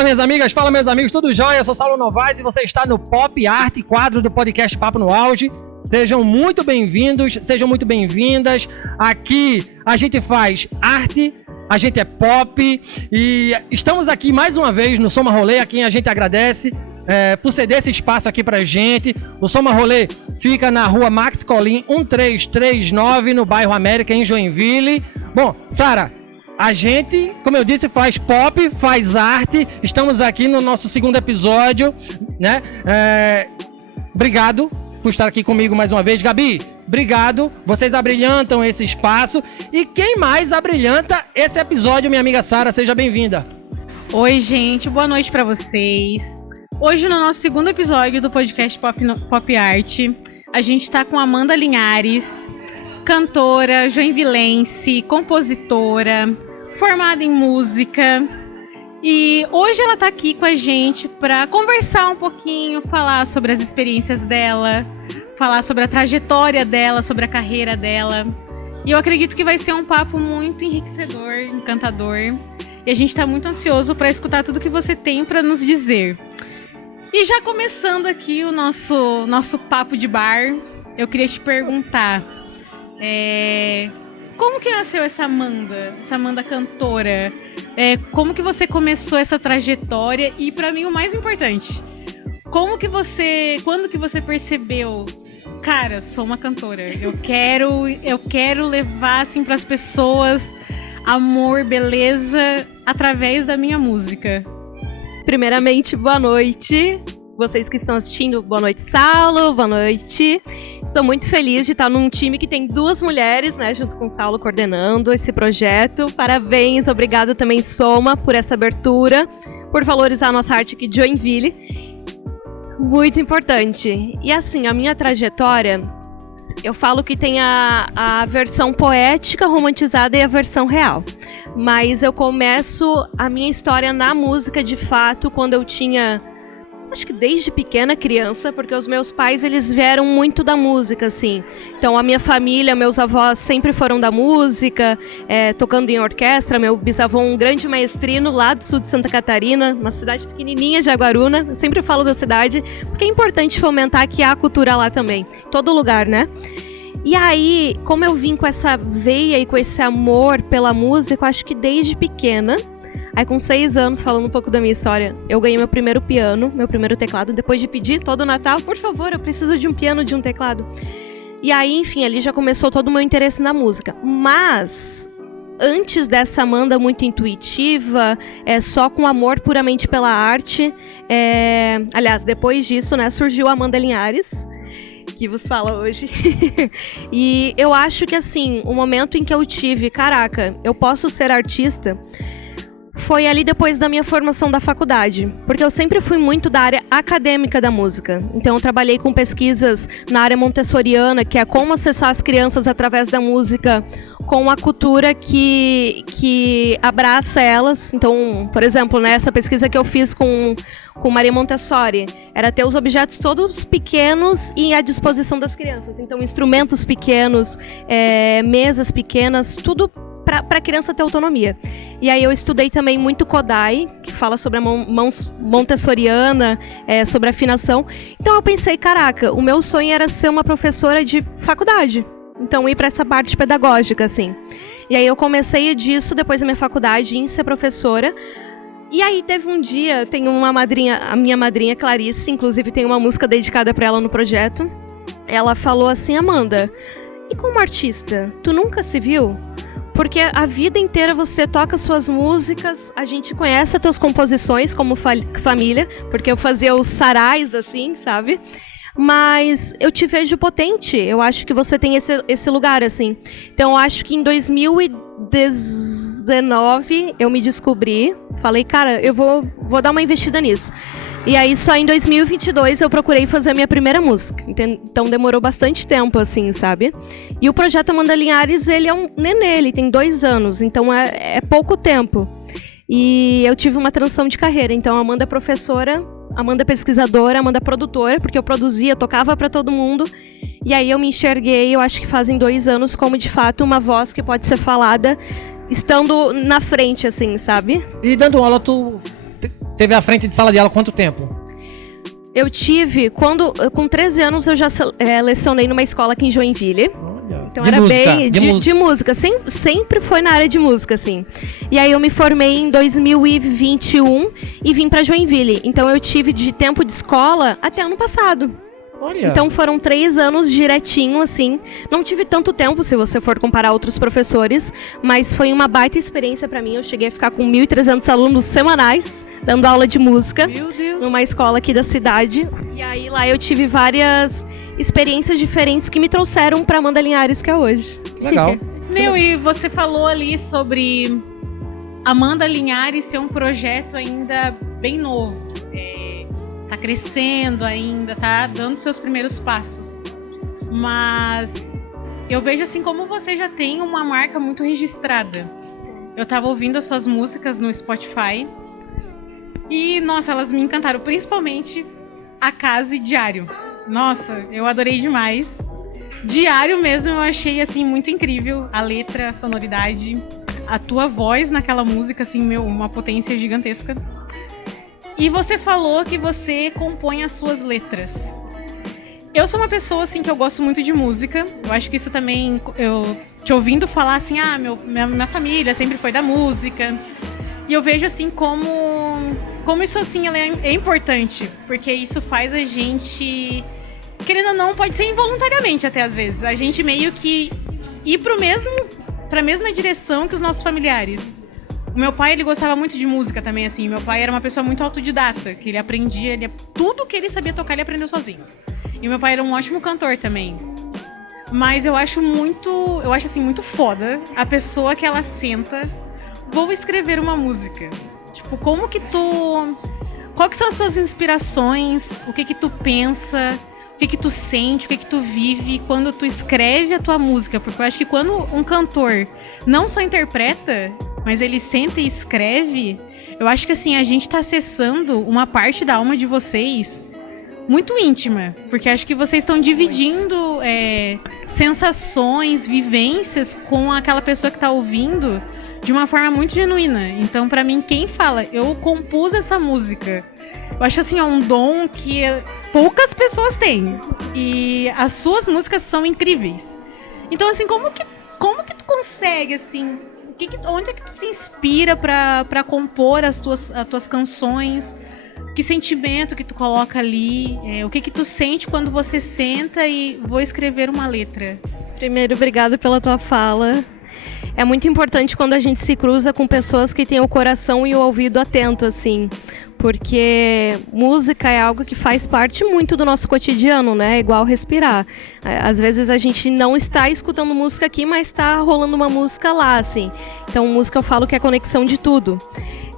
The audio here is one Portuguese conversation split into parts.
Fala minhas amigas, fala meus amigos, tudo jóia? Eu sou Saulo Novaes e você está no Pop Arte, quadro do podcast Papo no Auge. Sejam muito bem-vindos, sejam muito bem-vindas. Aqui a gente faz arte, a gente é pop e estamos aqui mais uma vez no Soma Rolê, a quem a gente agradece por ceder esse espaço aqui pra gente. O Soma Rolê fica na rua Max Colim 1339, no bairro América, em Joinville. Bom, Sara, a gente, como eu disse, faz pop, faz arte. Estamos aqui no nosso segundo episódio, né? Obrigado por estar aqui comigo mais uma vez. Gabi, obrigado. Vocês abrilhantam esse espaço. E quem mais abrilhanta esse episódio, minha amiga Sara, seja bem-vinda. Oi, gente. Boa noite pra vocês. Hoje, no nosso segundo episódio do podcast Pop Arte, a gente tá com Amanda Linhares, cantora, joinvilense, compositora, formada em música. E hoje ela tá aqui com a gente para conversar um pouquinho, falar sobre as experiências dela, falar sobre a trajetória dela, sobre a carreira dela. E eu acredito que vai ser um papo muito enriquecedor, encantador. E a gente tá muito ansioso para escutar tudo que você tem para nos dizer. E já começando aqui o nosso papo de bar, eu queria te perguntar, como que nasceu essa Amanda cantora? Como que você começou essa trajetória? E para mim o mais importante, quando que você percebeu, cara, sou uma cantora, eu quero levar assim para as pessoas amor, beleza através da minha música? Primeiramente, boa noite. Vocês que estão assistindo, boa noite, Saulo, boa noite. Estou muito feliz de estar num time que tem 2 mulheres, né, junto com o Saulo, coordenando esse projeto. Parabéns, obrigada também, Soma, por essa abertura, por valorizar a nossa arte aqui de Joinville. Muito importante. E assim, a minha trajetória, eu falo que tem a versão poética, romantizada e a versão real. Mas eu começo a minha história na música, de fato, quando eu tinha... acho que desde pequena, criança, porque os meus pais, eles vieram muito da música, assim. Então, a minha família, meus avós sempre foram da música, tocando em orquestra. Meu bisavô, um grande maestrino lá do sul de Santa Catarina, uma cidade pequenininha, Jaguaruna. Eu sempre falo da cidade, porque é importante fomentar que há cultura lá também. Todo lugar, né? E aí, como eu vim com essa veia e com esse amor pela música, eu acho que desde pequena... Aí com 6 anos, falando um pouco da minha história, eu ganhei meu primeiro piano, meu primeiro teclado, depois de pedir todo Natal, por favor, eu preciso de um piano, de um teclado. E aí, enfim, ali já começou todo o meu interesse na música. Mas, antes dessa Amanda muito intuitiva, só com amor puramente pela arte, aliás, depois disso, né, surgiu a Amanda Linhares, que vos fala hoje. E eu acho que, assim, o momento em que eu tive, caraca, eu posso ser artista... foi ali depois da minha formação da faculdade, porque eu sempre fui muito da área acadêmica da música. Então eu trabalhei com pesquisas na área montessoriana, que é como acessar as crianças através da música, com a cultura que abraça elas. Então, por exemplo, nessa pesquisa que eu fiz com Maria Montessori, era ter os objetos todos pequenos e à disposição das crianças. Então, instrumentos pequenos, mesas pequenas, tudo para a criança ter autonomia. E aí eu estudei também muito Kodály, que fala sobre a montessoriana, sobre afinação. Então eu pensei, caraca, o meu sonho era ser uma professora de faculdade. Então ir para essa parte pedagógica, assim. E aí eu comecei disso, depois da minha faculdade, em ser professora. E aí teve um dia, tem uma madrinha, a minha madrinha Clarice, inclusive tem uma música dedicada para ela no projeto. Ela falou assim, Amanda, e como artista, tu nunca se viu? Porque a vida inteira você toca suas músicas, a gente conhece as tuas composições como família, porque eu fazia os sarais, assim, sabe? Mas eu te vejo potente, eu acho que você tem esse lugar, assim. Então eu acho que em 2019 eu me descobri, falei, cara, eu vou dar uma investida nisso. E aí só em 2022 eu procurei fazer a minha primeira música. Então demorou bastante tempo, assim, sabe? E o projeto Amanda Linhares, ele é um nenê, ele tem 2 anos, então é pouco tempo. E eu tive uma transição de carreira. Então Amanda é professora, Amanda é pesquisadora, Amanda é produtora, porque eu produzia, tocava pra todo mundo. E aí eu me enxerguei, eu acho que fazem 2 anos, como de fato uma voz que pode ser falada estando na frente, assim, sabe? E dando aula, tu teve à frente de sala de aula quanto tempo? Eu tive, com 13 anos, eu já lecionei numa escola aqui em Joinville. Então era bem de música. Sempre foi na área de música, assim. E aí eu me formei em 2021 e vim pra Joinville. Então eu tive de tempo de escola até ano passado. Olha. Então foram 3 anos direitinho, assim. Não tive tanto tempo, se você for comparar outros professores, mas foi uma baita experiência pra mim. Eu cheguei a ficar com 1.300 alunos semanais, dando aula de música. Meu Deus. Numa escola aqui da cidade. E aí lá eu tive várias experiências diferentes que me trouxeram pra Amanda Linhares, que é hoje. Legal. E você falou ali sobre Amanda Linhares ser um projeto ainda bem novo. Tá crescendo ainda, tá dando seus primeiros passos. Mas eu vejo assim como você já tem uma marca muito registrada. Eu tava ouvindo as suas músicas no Spotify e, nossa, elas me encantaram, principalmente Acaso e Diário. Nossa, eu adorei demais. Diário mesmo eu achei assim muito incrível, a letra, a sonoridade, a tua voz naquela música, assim, uma potência gigantesca. E você falou que você compõe as suas letras. Eu sou uma pessoa, assim, que eu gosto muito de música. Eu acho que isso também, eu te ouvindo falar, assim, minha família sempre foi da música. E eu vejo, assim, como isso, assim, ela é importante. Porque isso faz a gente, querendo ou não, pode ser involuntariamente até às vezes. A gente meio que ir pra mesma direção que os nossos familiares. O meu pai, ele gostava muito de música também, assim. Meu pai era uma pessoa muito autodidata, que ele aprendia, tudo que ele sabia tocar, ele aprendeu sozinho. E o meu pai era um ótimo cantor também. Mas eu acho assim, muito foda a pessoa que ela senta, vou escrever uma música. Tipo, qual que são as tuas inspirações? O que tu pensa? O que tu sente? O que tu vive quando tu escreve a tua música? Porque eu acho que quando um cantor não só interpreta, mas ele senta e escreve, eu acho que assim, a gente tá acessando uma parte da alma de vocês muito íntima, porque acho que vocês estão dividindo sensações, vivências com aquela pessoa que tá ouvindo de uma forma muito genuína. Então, pra mim, quem fala, eu compus essa música, eu acho assim, é um dom que poucas pessoas têm, e as suas músicas são incríveis. Então, assim, como que tu consegue, assim, onde é que tu se inspira pra compor as tuas canções? Que sentimento que tu coloca ali? O que tu sente quando você senta e vou escrever uma letra? Primeiro, obrigada pela tua fala. É muito importante quando a gente se cruza com pessoas que têm o coração e o ouvido atento, assim. Porque música é algo que faz parte muito do nosso cotidiano, né? Igual respirar. Às vezes a gente não está escutando música aqui, mas está rolando uma música lá, assim. Então, música eu falo que é a conexão de tudo.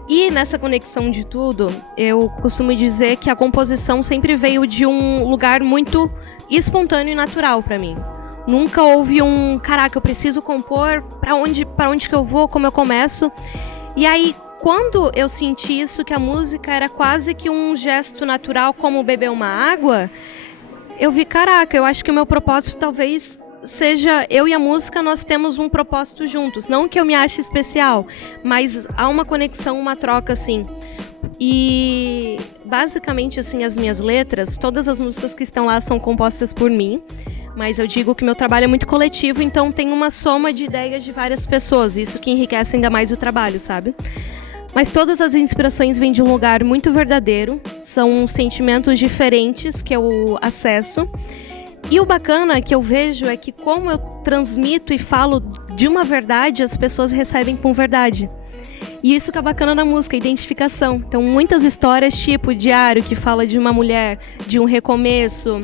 E nessa conexão de tudo, eu costumo dizer que a composição sempre veio de um lugar muito espontâneo e natural para mim. Nunca houve caraca, eu preciso compor, para onde que eu vou, como eu começo. E aí, quando eu senti isso, que a música era quase que um gesto natural, como beber uma água, eu vi, caraca, eu acho que o meu propósito talvez seja, eu e a música, nós temos um propósito juntos. Não que eu me ache especial, mas há uma conexão, uma troca, assim. E, basicamente, assim, as minhas letras, todas as músicas que estão lá são compostas por mim. Mas eu digo que meu trabalho é muito coletivo, então tem uma soma de ideias de várias pessoas. Isso que enriquece ainda mais o trabalho, sabe? Mas todas as inspirações vêm de um lugar muito verdadeiro. São sentimentos diferentes que eu acesso. E o bacana que eu vejo é que como eu transmito e falo de uma verdade, as pessoas recebem com verdade. E isso que é bacana na música, a identificação. Então, muitas histórias tipo Diário, que fala de uma mulher, de um recomeço,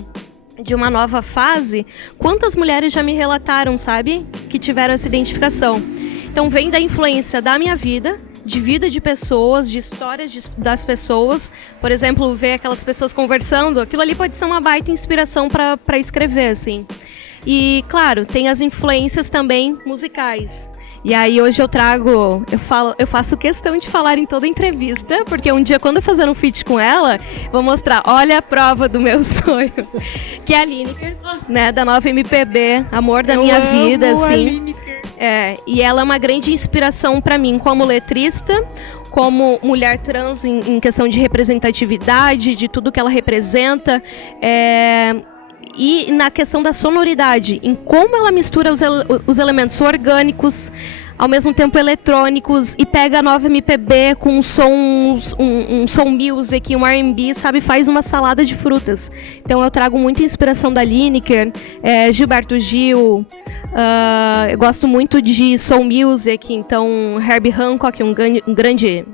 de uma nova fase. Quantas mulheres já me relataram, sabe? Que tiveram essa identificação. Então, vem da influência da minha vida de pessoas, de histórias das pessoas. Por exemplo, ver aquelas pessoas conversando, aquilo ali pode ser uma baita inspiração para escrever, assim. E, claro, tem as influências também musicais. E aí hoje eu faço questão de falar em toda entrevista, porque um dia quando eu fazer um feat com ela, vou mostrar, olha a prova do meu sonho, que é a Lineker, né, da Nova MPB, amor da minha vida, assim. E ela é uma grande inspiração para mim como letrista, como mulher trans em questão de representatividade, de tudo que ela representa, e na questão da sonoridade, em como ela mistura os elementos orgânicos, ao mesmo tempo eletrônicos, e pega a nova MPB com sons, um soul music, um R&B, sabe? Faz uma salada de frutas. Então eu trago muita inspiração da Lineker, Gilberto Gil, eu gosto muito de soul music, então Herbie Hancock, um grande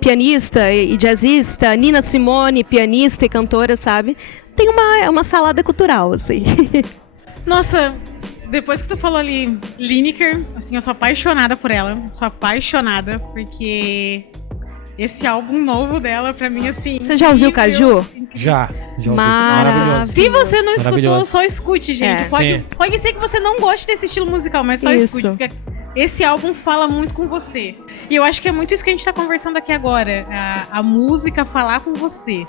pianista e jazzista, Nina Simone, pianista e cantora, sabe? Tem uma salada cultural, assim. Nossa, depois que tu falou ali, Lineker, assim, eu sou apaixonada por ela. Sou apaixonada, porque esse álbum novo dela, pra mim, assim... Você já ouviu Caju? Já ouvi. Maravilhoso. Se você não escutou, só escute, gente. Pode ser que você não goste desse estilo musical, mas só escute, porque esse álbum fala muito com você. E eu acho que é muito isso que a gente tá conversando aqui agora. A música falar com você.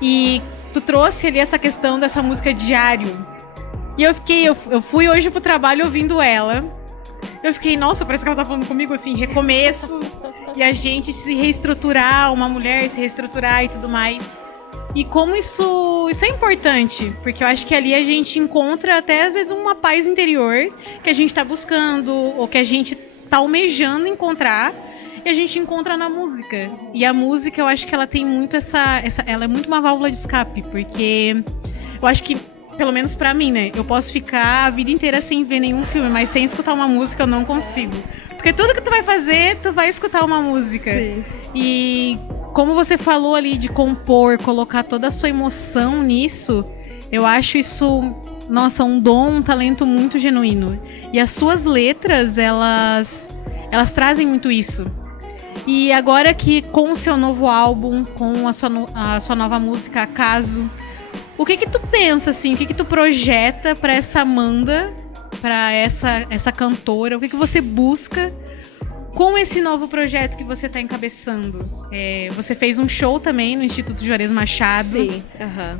E tu trouxe ali essa questão dessa música Diário. E eu fui hoje pro trabalho ouvindo ela. Eu fiquei, nossa, parece que ela tá falando comigo, assim, recomeços. E a gente se reestruturar, uma mulher se reestruturar e tudo mais. E como isso é importante, porque eu acho que ali a gente encontra até, às vezes, uma paz interior que a gente tá buscando, ou que a gente tá almejando encontrar, e a gente encontra na música. E a música, eu acho que ela tem muito ela é muito uma válvula de escape, porque eu acho que, pelo menos pra mim, né? Eu posso ficar a vida inteira sem ver nenhum filme, mas sem escutar uma música eu não consigo. Porque tudo que tu vai fazer, tu vai escutar uma música. Sim. E como você falou ali de compor, colocar toda a sua emoção nisso, eu acho isso, nossa, um dom, um talento muito genuíno. E as suas letras, elas trazem muito isso. E agora que com o seu novo álbum, com a sua nova música, Acaso, o que tu pensa, assim, o que tu projeta pra essa Amanda, pra essa cantora, o que você busca com esse novo projeto que você tá encabeçando? Você fez um show também no Instituto Juarez Machado. Sim,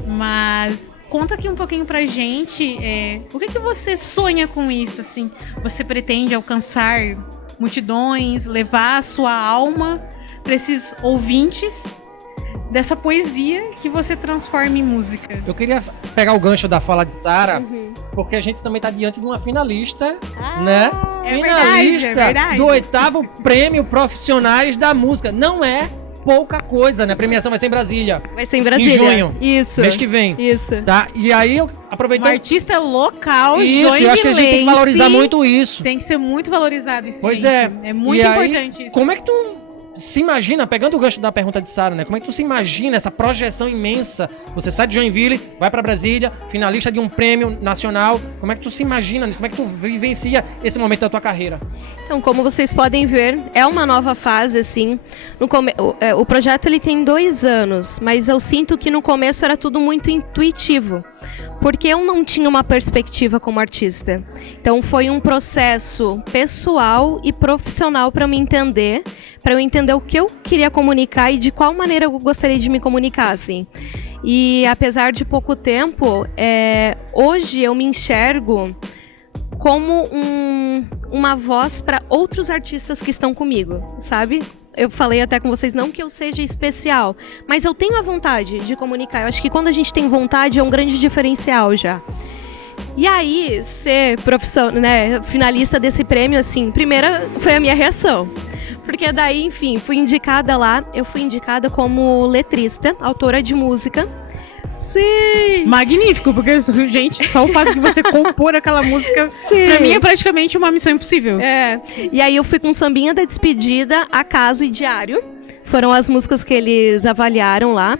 mas conta aqui um pouquinho pra gente, o que você sonha com isso, assim? Você pretende alcançar multidões, levar a sua alma pra esses ouvintes dessa poesia que você transforma em música? Eu queria pegar o gancho da fala de Sara, porque a gente também está diante de uma finalista, né? Finalista verdade. do 8º Prêmio Profissionais da Música. Não é pouca coisa, né? A premiação vai ser em Brasília. Vai ser em Brasília. Em junho. Isso. Mês que vem. Isso. Tá? E aí, eu aproveitando... Um artista local, isso, eu acho que a gente tem que valorizar muito isso. Tem que ser muito valorizado isso, pois gente. É muito importante aí, isso. Como é que tu se imagina, pegando o gancho da pergunta de Sara, né? Como é que tu se imagina essa projeção imensa? Você sai de Joinville, vai pra Brasília, finalista de um prêmio nacional. Como é que tu se imagina nisso? Como é que tu vivencia esse momento da tua carreira? Então, como vocês podem ver, é uma nova fase, assim. O projeto ele tem 2 anos, mas eu sinto que no começo era tudo muito intuitivo, porque eu não tinha uma perspectiva como artista. Então, foi um processo pessoal e profissional para me entender, para eu entender o que eu queria comunicar e de qual maneira eu gostaria de me comunicar, assim. E apesar de pouco tempo, hoje eu me enxergo como uma voz para outros artistas que estão comigo, sabe? Eu falei até com vocês, não que eu seja especial, mas eu tenho a vontade de comunicar. Eu acho que quando a gente tem vontade é um grande diferencial já. E aí, ser né, finalista desse prêmio, assim, primeira foi a minha reação. Porque daí, enfim, eu fui indicada como letrista, autora de música. Sim! Magnífico, porque, gente, só o fato de você compor aquela música, sim, pra mim é praticamente uma missão impossível. E aí eu fui com Sambinha da Despedida, Acaso e Diário. Foram as músicas que eles avaliaram lá.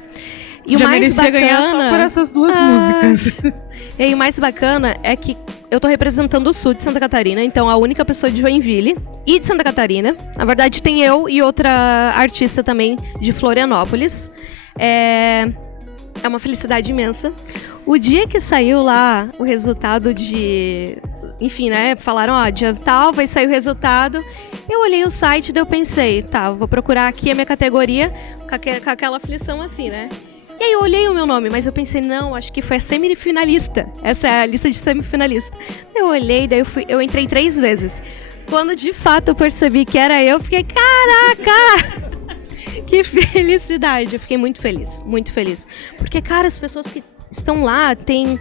E já o mais merecia bacana, ganhar só por essas 2 músicas. E o mais bacana é que eu tô representando o sul de Santa Catarina, então a única pessoa de Joinville e de Santa Catarina. Na verdade, tem eu e outra artista também de Florianópolis. É uma felicidade imensa. O dia que saiu lá o resultado enfim, né? Falaram, dia tal, vai sair o resultado. Eu olhei o site e eu pensei, tá, vou procurar aqui a minha categoria com aquela aflição assim, né? E aí eu olhei o meu nome, mas eu pensei, não, acho que foi a semifinalista. Essa é a lista de semifinalista. Eu olhei, daí eu entrei 3 vezes. Quando de fato eu percebi que era eu, fiquei, caraca! Que felicidade! Eu fiquei muito feliz, muito feliz. Porque, cara, as pessoas que estão lá têm...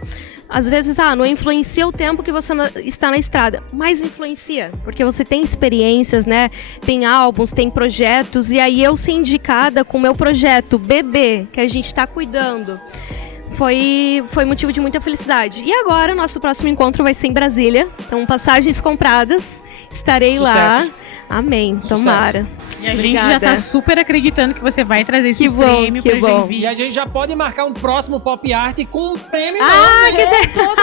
Às vezes, não influencia o tempo que você está na estrada, mas influencia, porque você tem experiências, né? Tem álbuns, tem projetos, e aí eu ser indicada com o meu projeto Bebê, que a gente está cuidando, foi motivo de muita felicidade. E agora, o nosso próximo encontro vai ser em Brasília, então passagens compradas, estarei lá. Amém, tomara. E a gente já tá super acreditando que você vai trazer esse prêmio pra Joinville. E a gente já pode marcar um próximo Pop Art com um prêmio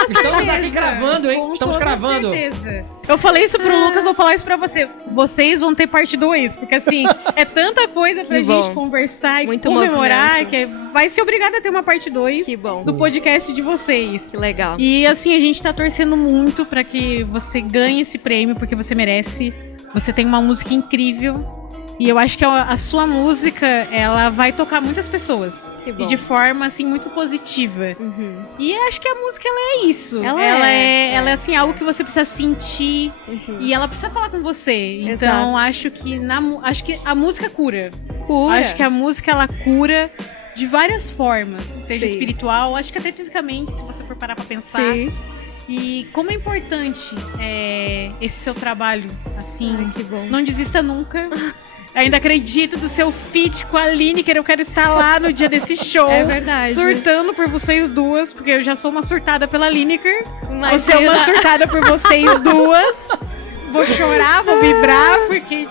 Estamos aqui gravando, hein? Estamos gravando. Certeza. Eu falei isso pro Lucas, vou falar isso pra você. Vocês vão ter parte 2, porque assim, é tanta coisa pra gente conversar e muito comemorar, que vai ser obrigada a ter uma parte 2 do podcast de vocês. Que legal. E assim, a gente tá torcendo muito pra que você ganhe esse prêmio, porque você merece. Você tem uma música incrível. E eu acho que a sua música, ela vai tocar muitas pessoas. E de forma, assim, muito positiva. Uhum. E eu acho que a música, ela é isso. Ela é assim, algo que você precisa sentir. Uhum. E ela precisa falar com você. Então, acho que a música cura. Acho que a música, ela cura de várias formas. Seja espiritual, acho que até fisicamente, se você for parar pra pensar. Sim. E como é importante esse seu trabalho, assim. Ai, que bom. Não desista nunca. Ainda acredito do seu feat com a Lineker. Eu quero estar lá no dia desse show. É verdade. Surtando por vocês duas, porque eu já sou uma surtada pela Lineker. Você é uma surtada por vocês duas. Vou chorar, vou vibrar, porque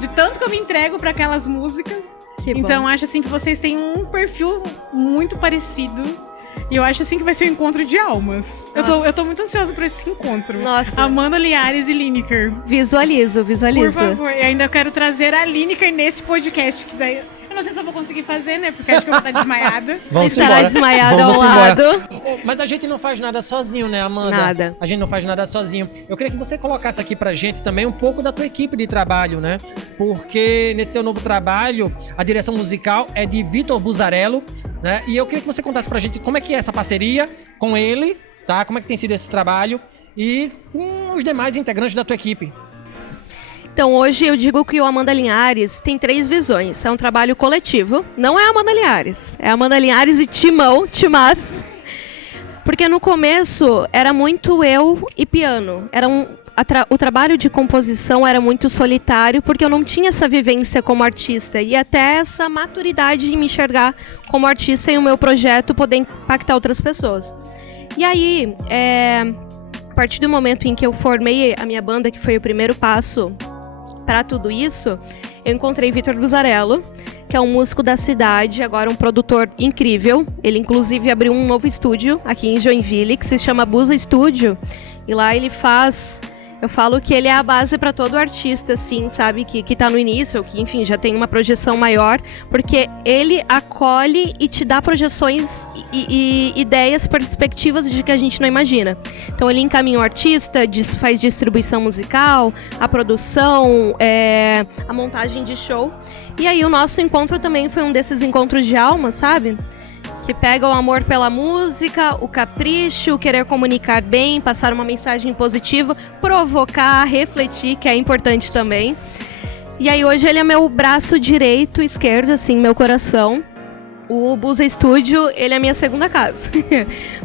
de tanto que eu me entrego para aquelas músicas. Então acho assim que vocês têm um perfil muito parecido. E eu acho assim que vai ser um encontro de almas. Eu tô muito ansiosa por esse encontro. Nossa. Amanda Linhares e Lineker. Visualizo. Por favor. E ainda quero trazer a Lineker nesse podcast, que daí... Eu não sei se eu vou conseguir fazer, né? Porque acho que eu vou estar desmaiada. Estará desmaiada ao lado. Mas a gente não faz nada sozinho, né, Amanda? Nada. A gente não faz nada sozinho. Eu queria que você colocasse aqui pra gente também um pouco da tua equipe de trabalho, né? Porque nesse teu novo trabalho, a direção musical é de Vitor Buzarello, né? E eu queria que você contasse pra gente como é que é essa parceria com ele, tá? Como é que tem sido esse trabalho e com os demais integrantes da tua equipe. Então, hoje eu digo que o Amanda Linhares tem 3 visões. É um trabalho coletivo. Não é a Amanda Linhares. É a Amanda Linhares e Timás. Porque no começo era muito eu e piano. O trabalho de composição era muito solitário, porque eu não tinha essa vivência como artista. E até essa maturidade de me enxergar como artista e o meu projeto poder impactar outras pessoas. E aí, a partir do momento em que eu formei a minha banda, que foi o primeiro passo para tudo isso, eu encontrei Vitor Buzarello, que é um músico da cidade, agora um produtor incrível. Ele inclusive abriu um novo estúdio aqui em Joinville, que se chama Buza Studio, e lá ele faz... Eu falo que ele é a base para todo artista, assim, sabe, que tá no início, ou que, enfim, já tem uma projeção maior, porque ele acolhe e te dá projeções e ideias, perspectivas de que a gente não imagina. Então ele encaminha o artista, faz distribuição musical, a produção, a montagem de show. E aí o nosso encontro também foi um desses encontros de alma, sabe? Que pega o amor pela música, o capricho, o querer comunicar bem, passar uma mensagem positiva, provocar, refletir, que é importante também. E aí hoje ele é meu braço direito, esquerdo, assim, meu coração. O Buza Studio, ele é a minha segunda casa,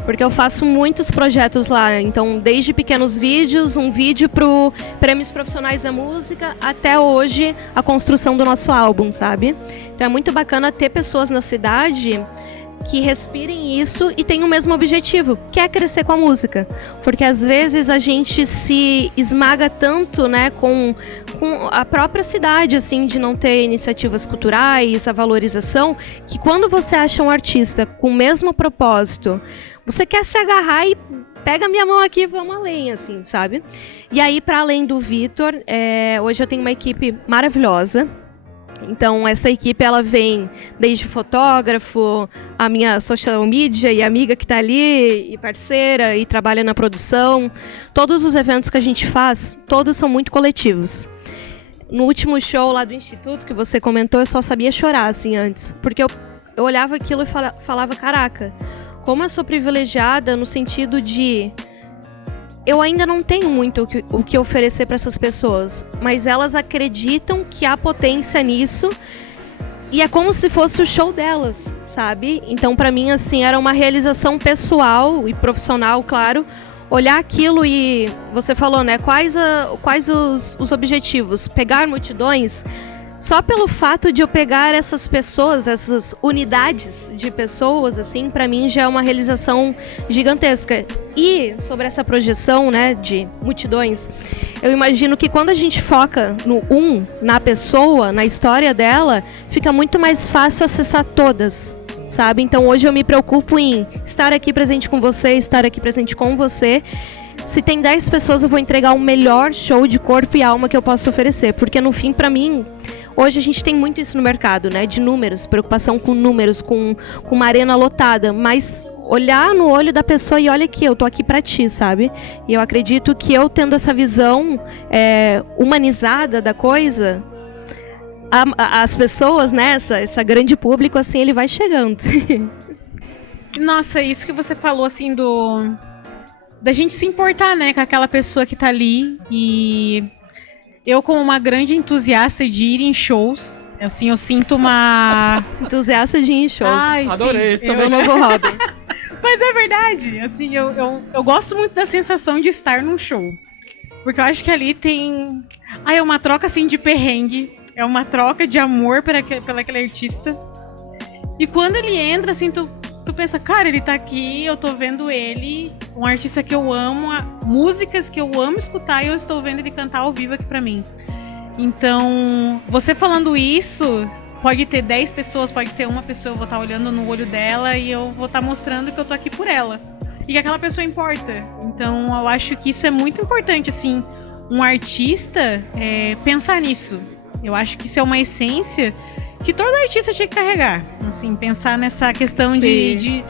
porque eu faço muitos projetos lá, então desde pequenos vídeos, um vídeo pro Prêmios Profissionais da Música, até hoje a construção do nosso álbum, sabe? Então é muito bacana ter pessoas na cidade que respirem isso e tenham o mesmo objetivo, que é crescer com a música. Porque às vezes a gente se esmaga tanto, né, com a própria cidade, assim, de não ter iniciativas culturais, a valorização, que quando você acha um artista com o mesmo propósito, você quer se agarrar e pega minha mão aqui e vamos além, assim, sabe? E aí, para além do Vitor, hoje eu tenho uma equipe maravilhosa. Então, essa equipe, ela vem desde fotógrafo, a minha social media e amiga que está ali, e parceira, e trabalha na produção. Todos os eventos que a gente faz, todos são muito coletivos. No último show lá do Instituto, que você comentou, eu só sabia chorar, assim, antes. Porque eu olhava aquilo e falava, caraca, como eu sou privilegiada no sentido de eu ainda não tenho muito o que oferecer para essas pessoas, mas elas acreditam que há potência nisso e é como se fosse o show delas, sabe? Então, para mim, assim, era uma realização pessoal e profissional, claro, olhar aquilo e você falou, né? Quais os objetivos? Pegar multidões. Só pelo fato de eu pegar essas pessoas, essas unidades de pessoas, assim, para mim já é uma realização gigantesca. E sobre essa projeção, né, de multidões, eu imagino que quando a gente foca no na pessoa, na história dela, fica muito mais fácil acessar todas, sabe? Então hoje eu me preocupo em estar aqui presente com você, estar aqui presente com você. Se tem 10 pessoas, eu vou entregar o melhor show de corpo e alma que eu posso oferecer, porque no fim, para mim, hoje a gente tem muito isso no mercado, né? De números, preocupação com números, com uma arena lotada, mas olhar no olho da pessoa e olha aqui, eu tô aqui pra ti, sabe? E eu acredito que eu tendo essa visão humanizada da coisa, as pessoas, né? Essa grande público, assim, ele vai chegando. Nossa, isso que você falou, assim, da gente se importar, né, com aquela pessoa que tá ali. E eu, como uma grande entusiasta de ir em shows, assim, eu sinto uma... Entusiasta de ir em shows. Ai, adorei isso também. Meu novo hobby. Mas é verdade, assim, eu gosto muito da sensação de estar num show. Porque eu acho que ali tem... é uma troca, assim, de perrengue. É uma troca de amor pela aquele artista. E quando ele entra, assim, tu pensa, cara, ele tá aqui, eu tô vendo ele, um artista que eu amo, músicas que eu amo escutar, e eu estou vendo ele cantar ao vivo aqui pra mim. Então, você falando isso, pode ter 10 pessoas, pode ter uma pessoa, eu vou estar olhando no olho dela e eu vou estar mostrando que eu tô aqui por ela. E que aquela pessoa importa. Então, eu acho que isso é muito importante, assim, um artista pensar nisso. Eu acho que isso é uma essência que todo artista tinha que carregar, assim, pensar nessa questão de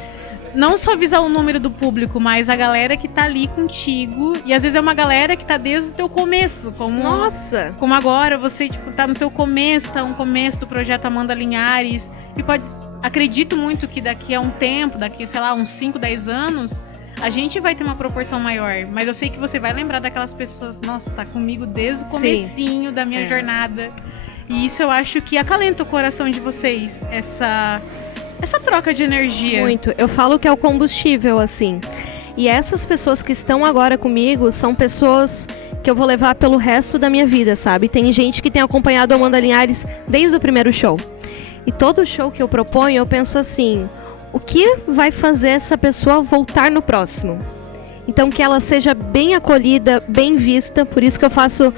não só visar o número do público, mas a galera que tá ali contigo, e às vezes é uma galera que tá desde o teu começo, como agora, você, tipo, tá no teu começo, tá no começo do projeto Amanda Linhares, e acredito muito que daqui a um tempo, daqui, sei lá, uns 5, 10 anos, a gente vai ter uma proporção maior, mas eu sei que você vai lembrar daquelas pessoas, nossa, tá comigo desde o comecinho da minha jornada. E isso eu acho que acalenta o coração de vocês, essa troca de energia. Muito. Eu falo que é o combustível, assim. E essas pessoas que estão agora comigo são pessoas que eu vou levar pelo resto da minha vida, sabe? Tem gente que tem acompanhado a Amanda Linhares desde o primeiro show. E todo show que eu proponho, eu penso assim, o que vai fazer essa pessoa voltar no próximo? Então que ela seja bem acolhida, bem vista, por isso que eu faço...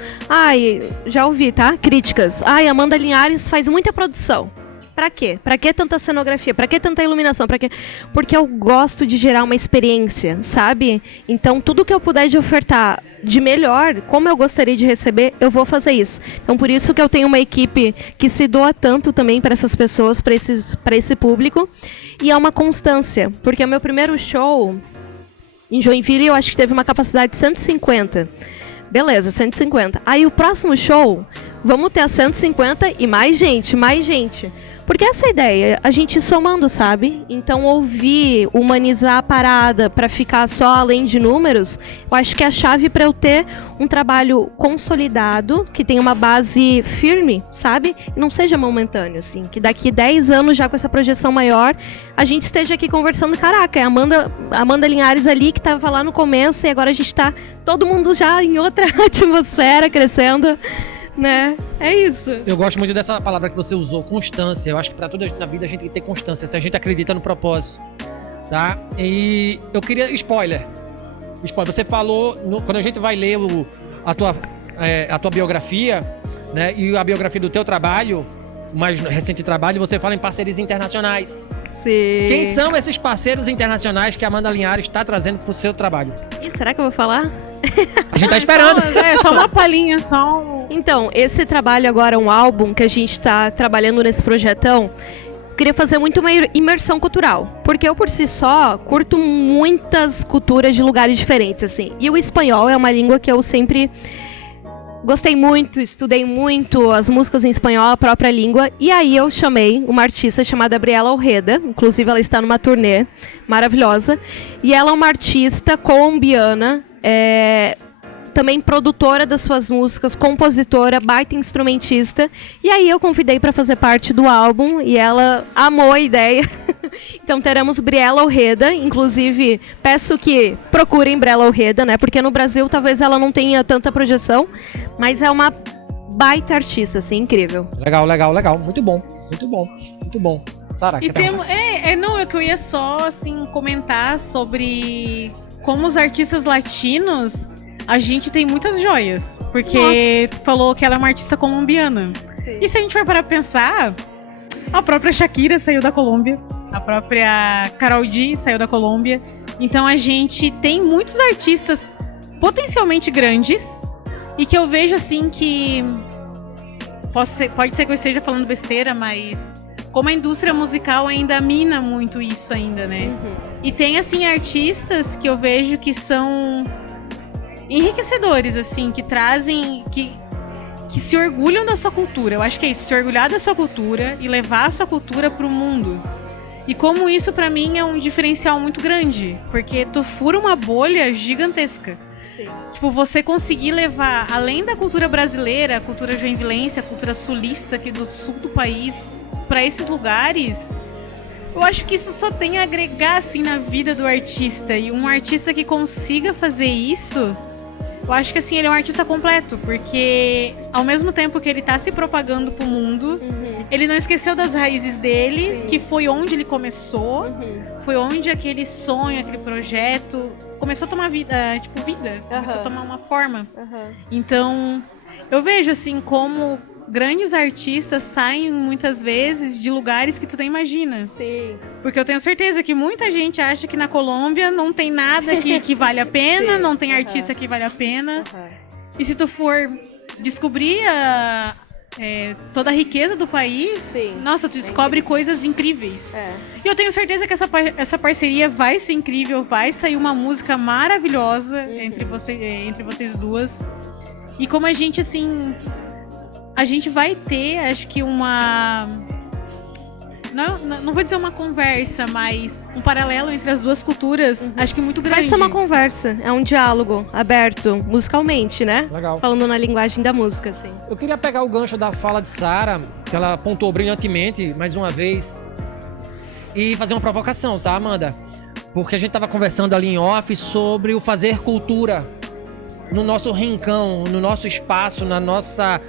já ouvi, tá? Críticas. Amanda Linhares faz muita produção. Pra quê? Pra que tanta cenografia? Pra que tanta iluminação? Pra quê? Porque eu gosto de gerar uma experiência, sabe? Então tudo que eu puder de ofertar de melhor, como eu gostaria de receber, eu vou fazer isso. Então por isso que eu tenho uma equipe que se doa tanto também para essas pessoas, para esse público. E é uma constância, porque o meu primeiro show... Em Joinville, eu acho que teve uma capacidade de 150. Beleza, 150. Aí o próximo show, vamos ter a 150 e mais gente, mais gente. Porque essa é a ideia, a gente ir somando, sabe? Então ouvir, humanizar a parada para ficar só além de números, eu acho que é a chave para eu ter um trabalho consolidado, que tenha uma base firme, sabe? E não seja momentâneo, assim. Que daqui 10 anos, já com essa projeção maior, a gente esteja aqui conversando, caraca, é a Amanda Linhares ali que estava lá no começo e agora a gente tá todo mundo já em outra atmosfera, crescendo. Né? É isso. Eu gosto muito dessa palavra que você usou, constância. Eu acho que pra toda na vida a gente tem que ter constância, se a gente acredita no propósito, tá? E eu queria... Spoiler. Você falou, quando a gente vai ler a tua biografia, né? E a biografia do teu trabalho, o mais recente trabalho, você fala em parcerias internacionais. Sim. Quem são esses parceiros internacionais que a Amanda Linhares está trazendo pro seu trabalho? E será que eu vou falar? A gente tá esperando. Só uma palhinha, Então, esse trabalho agora é um álbum que a gente tá trabalhando nesse projetão. Queria fazer muito uma imersão cultural. Porque eu, por si só, curto muitas culturas de lugares diferentes, assim. E o espanhol é uma língua que eu sempre Gostei muito, estudei muito as músicas em espanhol, a própria língua, e aí eu chamei uma artista chamada Briela Ojeda, inclusive ela está numa turnê maravilhosa, e ela é uma artista colombiana, também produtora das suas músicas, compositora, baita instrumentista, e aí eu convidei para fazer parte do álbum, e ela amou a ideia. Então teremos Briela Ojeda, inclusive peço que procurem Briela Ojeda, né? Porque no Brasil talvez ela não tenha tanta projeção, mas é uma baita artista, assim, incrível. Legal. Muito bom. Sara, E não, eu ia só, assim, comentar sobre como os artistas latinos, a gente tem muitas joias. Porque falou que ela é uma artista colombiana. Sim. E se a gente for parar pra pensar, a própria Shakira saiu da Colômbia. A própria Karol G saiu da Colômbia. Então a gente tem muitos artistas potencialmente grandes e que eu vejo assim que pode ser que eu esteja falando besteira, mas como a indústria musical ainda mina muito isso ainda, né? Uhum. E tem assim artistas que eu vejo que são enriquecedores, assim, que trazem, que se orgulham da sua cultura. Eu acho que é isso, se orgulhar da sua cultura e levar a sua cultura pro mundo. E como isso, pra mim, é um diferencial muito grande. Porque tu fura uma bolha gigantesca. Sim. Tipo, você conseguir levar, além da cultura brasileira, a cultura joinvilense, a cultura sulista aqui do sul do país, pra esses lugares, eu acho que isso só tem a agregar, assim, na vida do artista. E um artista que consiga fazer isso, eu acho que, assim, ele é um artista completo. Porque, ao mesmo tempo que ele tá se propagando pro mundo, ele não esqueceu das raízes dele, sim, que foi onde ele começou, foi onde aquele sonho, aquele projeto começou a tomar vida, começou a tomar uma forma. Então, eu vejo, assim, como grandes artistas saem muitas vezes de lugares que tu nem imagina. Sim. Porque eu tenho certeza que muita gente acha que na Colômbia não tem nada que vale a pena, não tem artista que vale a pena. E se tu for descobrir toda a riqueza do país, sim, nossa, tu descobre coisas incríveis. E eu tenho certeza que essa parceria vai ser incrível, vai sair uma música maravilhosa entre vocês duas. E como a gente, assim, a gente vai ter, acho que não vou dizer uma conversa, mas um paralelo entre as duas culturas, acho que muito grande. Vai ser uma conversa, é um diálogo aberto, musicalmente, né? Legal. Falando na linguagem da música, assim. Eu queria pegar o gancho da fala de Sara, que ela apontou brilhantemente, mais uma vez, e fazer uma provocação, tá, Amanda? Porque a gente tava conversando ali em off sobre o fazer cultura no nosso rincão, no nosso espaço, no nosso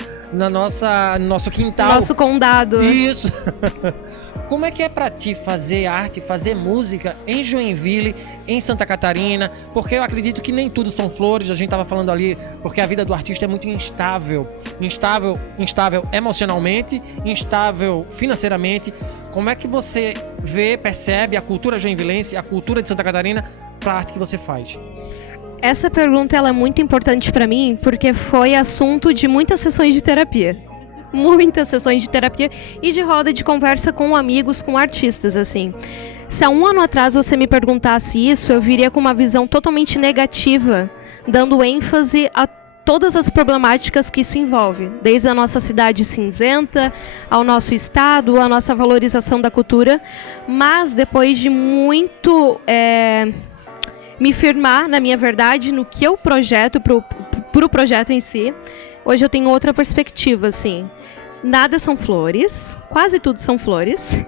quintal. Nosso condado. Isso. Como é que é pra ti fazer arte, fazer música em Joinville, em Santa Catarina? Porque eu acredito que nem tudo são flores, a gente tava falando ali, porque a vida do artista é muito instável. Instável emocionalmente, instável financeiramente. Como é que você percebe a cultura joinvilense, a cultura de Santa Catarina pra arte que você faz? Essa pergunta ela é muito importante para mim porque foi assunto de muitas sessões de terapia. Muitas sessões de terapia e de roda de conversa com amigos, com artistas, assim. Se há um ano atrás você me perguntasse isso, eu viria com uma visão totalmente negativa, dando ênfase a todas as problemáticas que isso envolve, desde a nossa cidade cinzenta, ao nosso estado, a nossa valorização da cultura, mas depois de muito me firmar na minha verdade, no que eu projeto pro projeto em si, hoje eu tenho outra perspectiva, assim. Nada são flores, quase tudo são flores.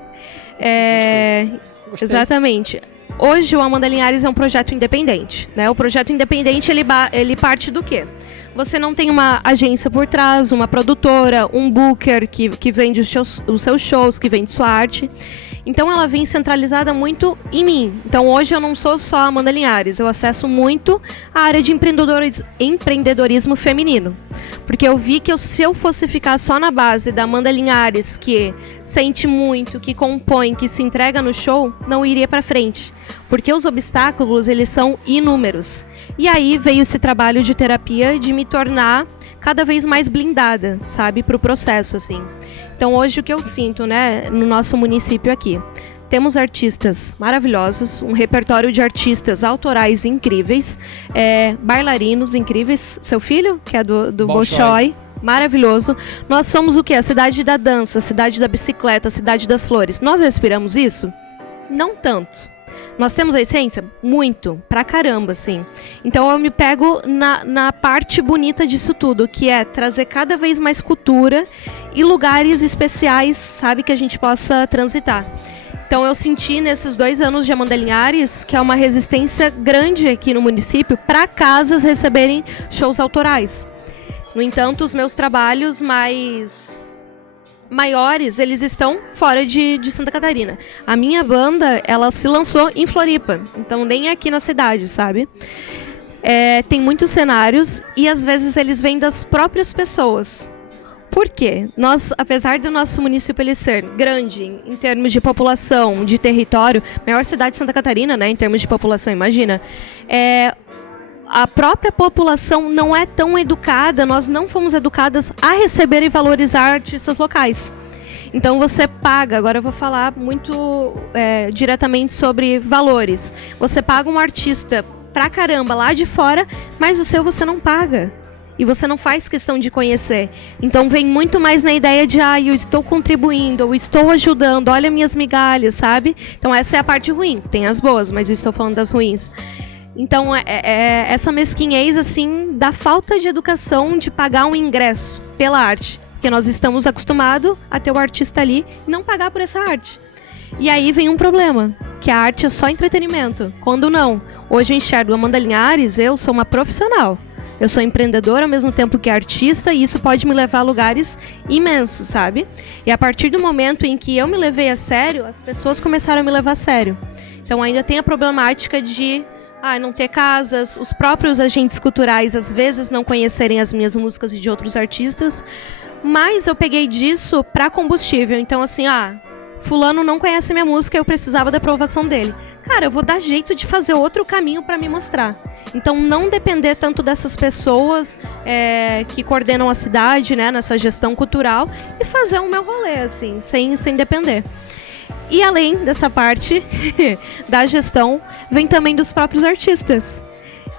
Gostei. Exatamente. Hoje o Amanda Linhares é um projeto independente, né? O projeto independente, ele parte do quê? Você não tem uma agência por trás, uma produtora, um booker que vende os seus shows, que vende sua arte. Então ela vem centralizada muito em mim. Então hoje eu não sou só a Amanda Linhares, eu acesso muito a área de empreendedorismo feminino. Porque eu vi que se eu fosse ficar só na base da Amanda Linhares, que sente muito, que compõe, que se entrega no show, não iria pra frente. Porque os obstáculos, eles são inúmeros. E aí veio esse trabalho de terapia de me tornar cada vez mais blindada, sabe, pro processo, assim. Então hoje o que eu sinto, né, no nosso município aqui, Temos artistas maravilhosos, um repertório de artistas autorais incríveis, bailarinos incríveis. Seu filho, que é do Bolshoi, maravilhoso. Nós somos o quê? A cidade da dança, a cidade da bicicleta, a cidade das flores. Nós respiramos isso? Não tanto. Nós temos a essência? Muito, pra caramba, assim. Então eu me pego na parte bonita disso tudo, que é trazer cada vez mais cultura e lugares especiais, sabe, que a gente possa transitar. Então eu senti nesses 2 anos de Amanda Linhares que é uma resistência grande aqui no município para casas receberem shows autorais. No entanto, os meus trabalhos maiores, eles estão fora de Santa Catarina. A minha banda, ela se lançou em Floripa, então nem aqui na cidade, sabe? Tem muitos cenários e às vezes eles vêm das próprias pessoas. Por quê? Nós, apesar do nosso município ele ser grande em termos de população, de território, maior cidade de Santa Catarina, né, em termos de população, imagina, a própria população não é tão educada, nós não fomos educadas a receber e valorizar artistas locais. Então você paga, agora eu vou falar muito diretamente sobre valores. Você paga um artista pra caramba lá de fora, mas o seu você não paga. E você não faz questão de conhecer. Então vem muito mais na ideia de eu estou contribuindo, eu estou ajudando, olha minhas migalhas, sabe? Então essa é a parte ruim, tem as boas, mas eu estou falando das ruins. Então, essa mesquinhez, assim, da falta de educação de pagar um ingresso pela arte. Porque nós estamos acostumados a ter o artista ali e não pagar por essa arte. E aí vem um problema, que a arte é só entretenimento. Quando não. Hoje eu enxergo a Amanda Linhares, eu sou uma profissional. Eu sou empreendedora ao mesmo tempo que artista e isso pode me levar a lugares imensos, sabe? E a partir do momento em que eu me levei a sério, as pessoas começaram a me levar a sério. Então ainda tem a problemática de não ter casas, os próprios agentes culturais às vezes não conhecerem as minhas músicas e de outros artistas, mas eu peguei disso para combustível. Então assim, fulano não conhece minha música, eu precisava da aprovação dele. Cara, eu vou dar jeito de fazer outro caminho para me mostrar. Então não depender tanto dessas pessoas que coordenam a cidade, né, nessa gestão cultural, e fazer o meu rolê, assim, sem depender. E além dessa parte da gestão, vem também dos próprios artistas.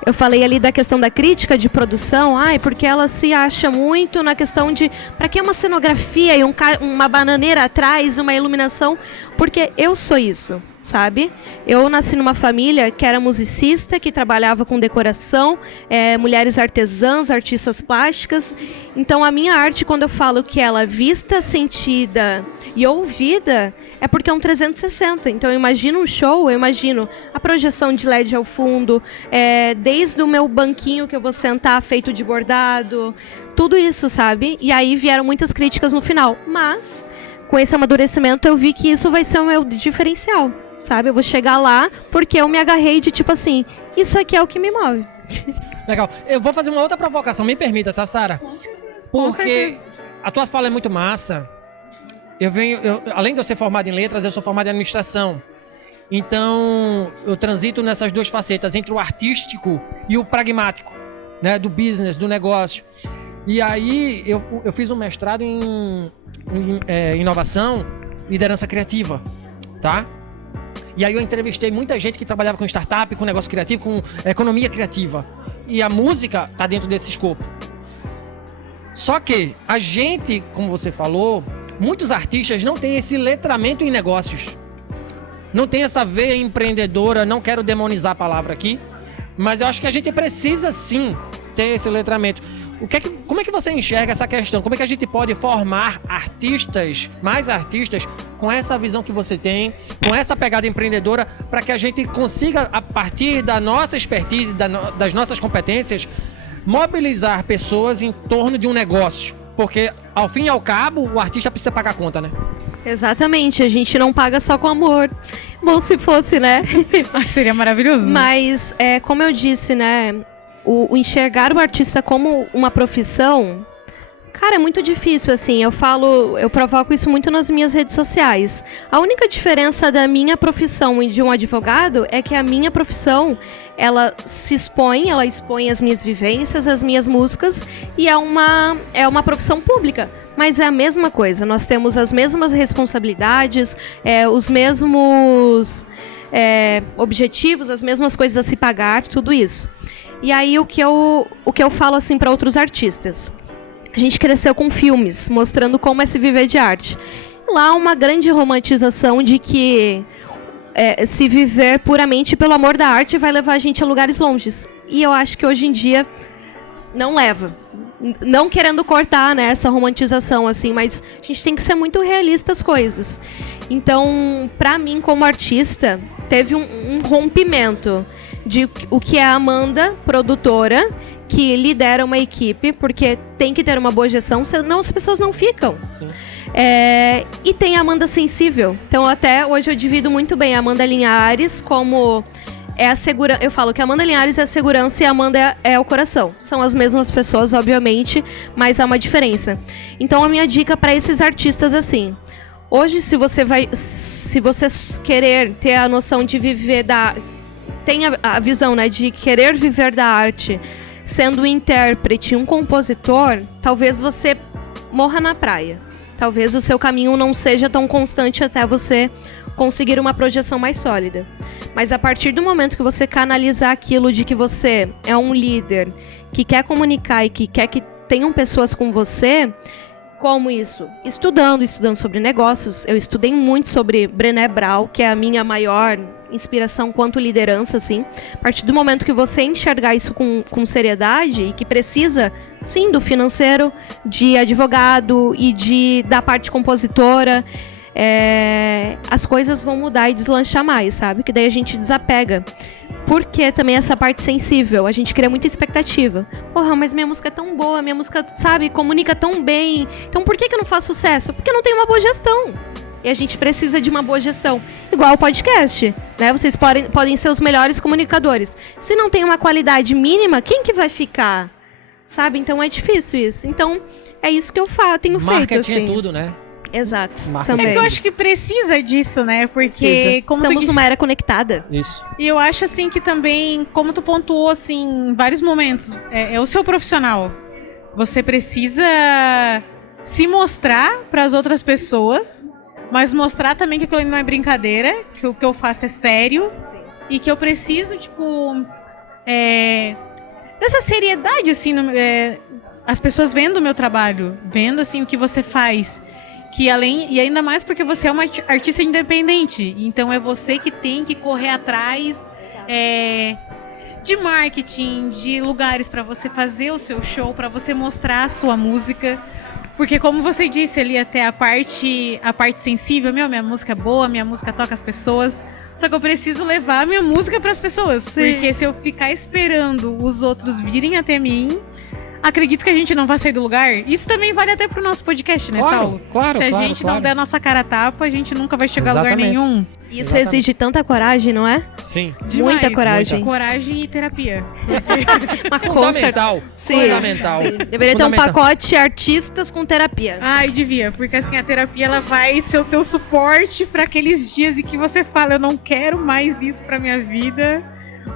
Eu falei ali da questão da crítica de produção, porque ela se acha muito na questão de para que uma cenografia e uma bananeira atrás, uma iluminação, porque eu sou isso, sabe? Eu nasci numa família que era musicista, que trabalhava com decoração, mulheres artesãs, artistas plásticas. Então a minha arte, quando eu falo que ela é vista, sentida e ouvida, é porque é um 360. Então eu imagino um show, eu imagino a projeção de LED ao fundo, desde o meu banquinho que eu vou sentar feito de bordado, tudo isso, sabe? E aí vieram muitas críticas no final, mas com esse amadurecimento eu vi que isso vai ser o meu diferencial, sabe? Eu vou chegar lá porque eu me agarrei de tipo assim, isso aqui é o que me move. Legal. Eu vou fazer uma outra provocação, me permita, tá, Sara? Porque a tua fala é muito massa. Além de eu ser formado em letras, eu sou formado em administração. Então, eu transito nessas duas facetas, entre o artístico e o pragmático, né, do business, do negócio. E aí, eu fiz um mestrado em inovação e liderança criativa, tá? E aí eu entrevistei muita gente que trabalhava com startup, com negócio criativo, com economia criativa. E a música tá dentro desse escopo. Só que a gente, como você falou, muitos artistas não têm esse letramento em negócios. Não tem essa veia empreendedora, não quero demonizar a palavra aqui, mas eu acho que a gente precisa sim ter esse letramento. Como é que você enxerga essa questão? Como é que a gente pode formar artistas, mais artistas, com essa visão que você tem, com essa pegada empreendedora, para que a gente consiga, a partir da nossa expertise, das nossas competências, mobilizar pessoas em torno de um negócio? Porque, ao fim e ao cabo, o artista precisa pagar a conta, né? Exatamente, a gente não paga só com amor. Bom, se fosse, né? Seria maravilhoso, né? Mas, como eu disse, né? O enxergar o artista como uma profissão Cara, é muito difícil, assim, eu provoco isso muito nas minhas redes sociais. A única diferença da minha profissão e de um advogado é que a minha profissão, ela expõe as minhas vivências, as minhas músicas, e é uma profissão pública. Mas é a mesma coisa, nós temos as mesmas responsabilidades, os mesmos objetivos, as mesmas coisas a se pagar, tudo isso. E aí o que eu falo assim para outros artistas? A gente cresceu com filmes mostrando como é se viver de arte. Lá uma grande romantização de que se viver puramente pelo amor da arte vai levar a gente a lugares longes. E eu acho que hoje em dia não leva. Não querendo cortar, né, essa romantização, assim, mas a gente tem que ser muito realista as coisas. Então, pra mim, como artista, teve um rompimento de o que é a Amanda, produtora, que lidera uma equipe, porque tem que ter uma boa gestão, senão as pessoas não ficam. Sim. E tem a Amanda sensível. Então, até hoje eu divido muito bem a Amanda Linhares como a segurança. Eu falo que a Amanda Linhares é a segurança e a Amanda é o coração. São as mesmas pessoas, obviamente, mas há uma diferença. Então, a minha dica para esses artistas, assim, hoje, se você querer ter a noção de viver tem a visão, né, de querer viver da arte, sendo um intérprete, um compositor, talvez você morra na praia. Talvez o seu caminho não seja tão constante até você conseguir uma projeção mais sólida. Mas a partir do momento que você canalizar aquilo de que você é um líder, que quer comunicar e que quer que tenham pessoas com você, como isso? Estudando sobre negócios. Eu estudei muito sobre Brené Brown, que é a minha maior inspiração quanto liderança, assim. A partir do momento que você enxergar isso com seriedade e que precisa, sim, do financeiro, de advogado e da parte compositora, as coisas vão mudar e deslanchar mais, sabe? Que daí a gente desapega. Porque também essa parte sensível, a gente cria muita expectativa. Porra, mas minha música é tão boa, minha música, sabe, comunica tão bem. Então por que eu não faço sucesso? Porque eu não tenho uma boa gestão. E a gente precisa de uma boa gestão. Igual o podcast, né? Vocês podem ser os melhores comunicadores. Se não tem uma qualidade mínima, quem que vai ficar? Sabe? Então é difícil isso. Então é isso que eu tenho feito, Marketing assim. é tudo, né? Exato. Marketing. É que eu acho que precisa disso, né? Porque estamos numa era conectada. Isso. E eu acho, assim, que também, como tu pontuou, assim, em vários momentos, é o seu profissional. Você precisa se mostrar para as outras pessoas, mas mostrar também que aquilo não é brincadeira, que o que eu faço é sério. Sim. E que eu preciso, tipo, dessa seriedade, assim, as pessoas vendo o meu trabalho, vendo, assim, o que você faz. E ainda mais porque você é uma artista independente. Então é você que tem que correr atrás de marketing, de lugares para você fazer o seu show, para você mostrar a sua música. Porque como você disse ali, até a parte sensível, minha música é boa, minha música toca as pessoas. Só que eu preciso levar a minha música para as pessoas. Sim. Porque se eu ficar esperando os outros virem até mim, acredito que a gente não vai sair do lugar. Isso também vale até pro nosso podcast, né, Saulo? Claro, Se a gente não der a nossa cara a tapa, a gente nunca vai chegar a lugar nenhum. Isso exige tanta coragem, não é? Sim. Demais. Muita coragem. Coragem e terapia. Fundamental. Sim. Fundamental. Sim. Deveria ter um pacote artistas com terapia. Ai, devia. Porque assim, a terapia ela vai ser o teu suporte para aqueles dias em que você fala, eu não quero mais isso pra minha vida.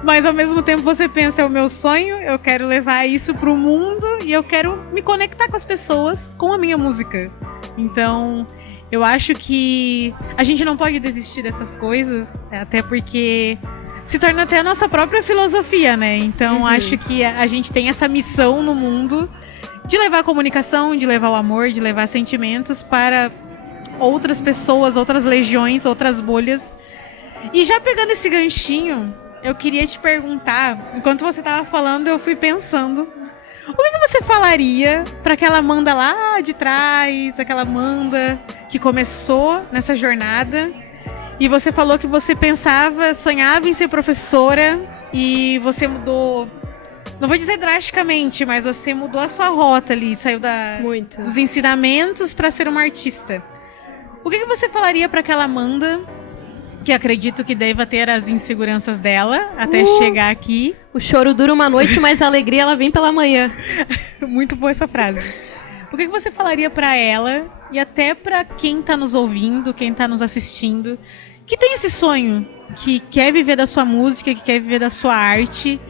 Mas ao mesmo tempo você pensa, é o meu sonho, eu quero levar isso pro mundo e eu quero me conectar com as pessoas com a minha música. Então, eu acho que a gente não pode desistir dessas coisas, até porque se torna até a nossa própria filosofia, né? Então, acho que a gente tem essa missão no mundo de levar a comunicação, de levar o amor, de levar sentimentos para outras pessoas, outras legiões, outras bolhas. E já pegando esse ganchinho, eu queria te perguntar, enquanto você estava falando, eu fui pensando, o que você falaria para aquela Amanda lá de trás, aquela Amanda que começou nessa jornada, e você falou que você sonhava em ser professora, e você mudou, não vou dizer drasticamente, mas você mudou a sua rota ali, saiu dos ensinamentos para ser uma artista. O que você falaria para aquela Amanda, que acredito que deva ter as inseguranças dela até chegar aqui? O choro dura uma noite, mas a alegria ela vem pela manhã. Muito boa essa frase. o que você falaria para ela e até para quem tá nos ouvindo, quem tá nos assistindo, que tem esse sonho, que quer viver da sua música, que quer viver da sua arte,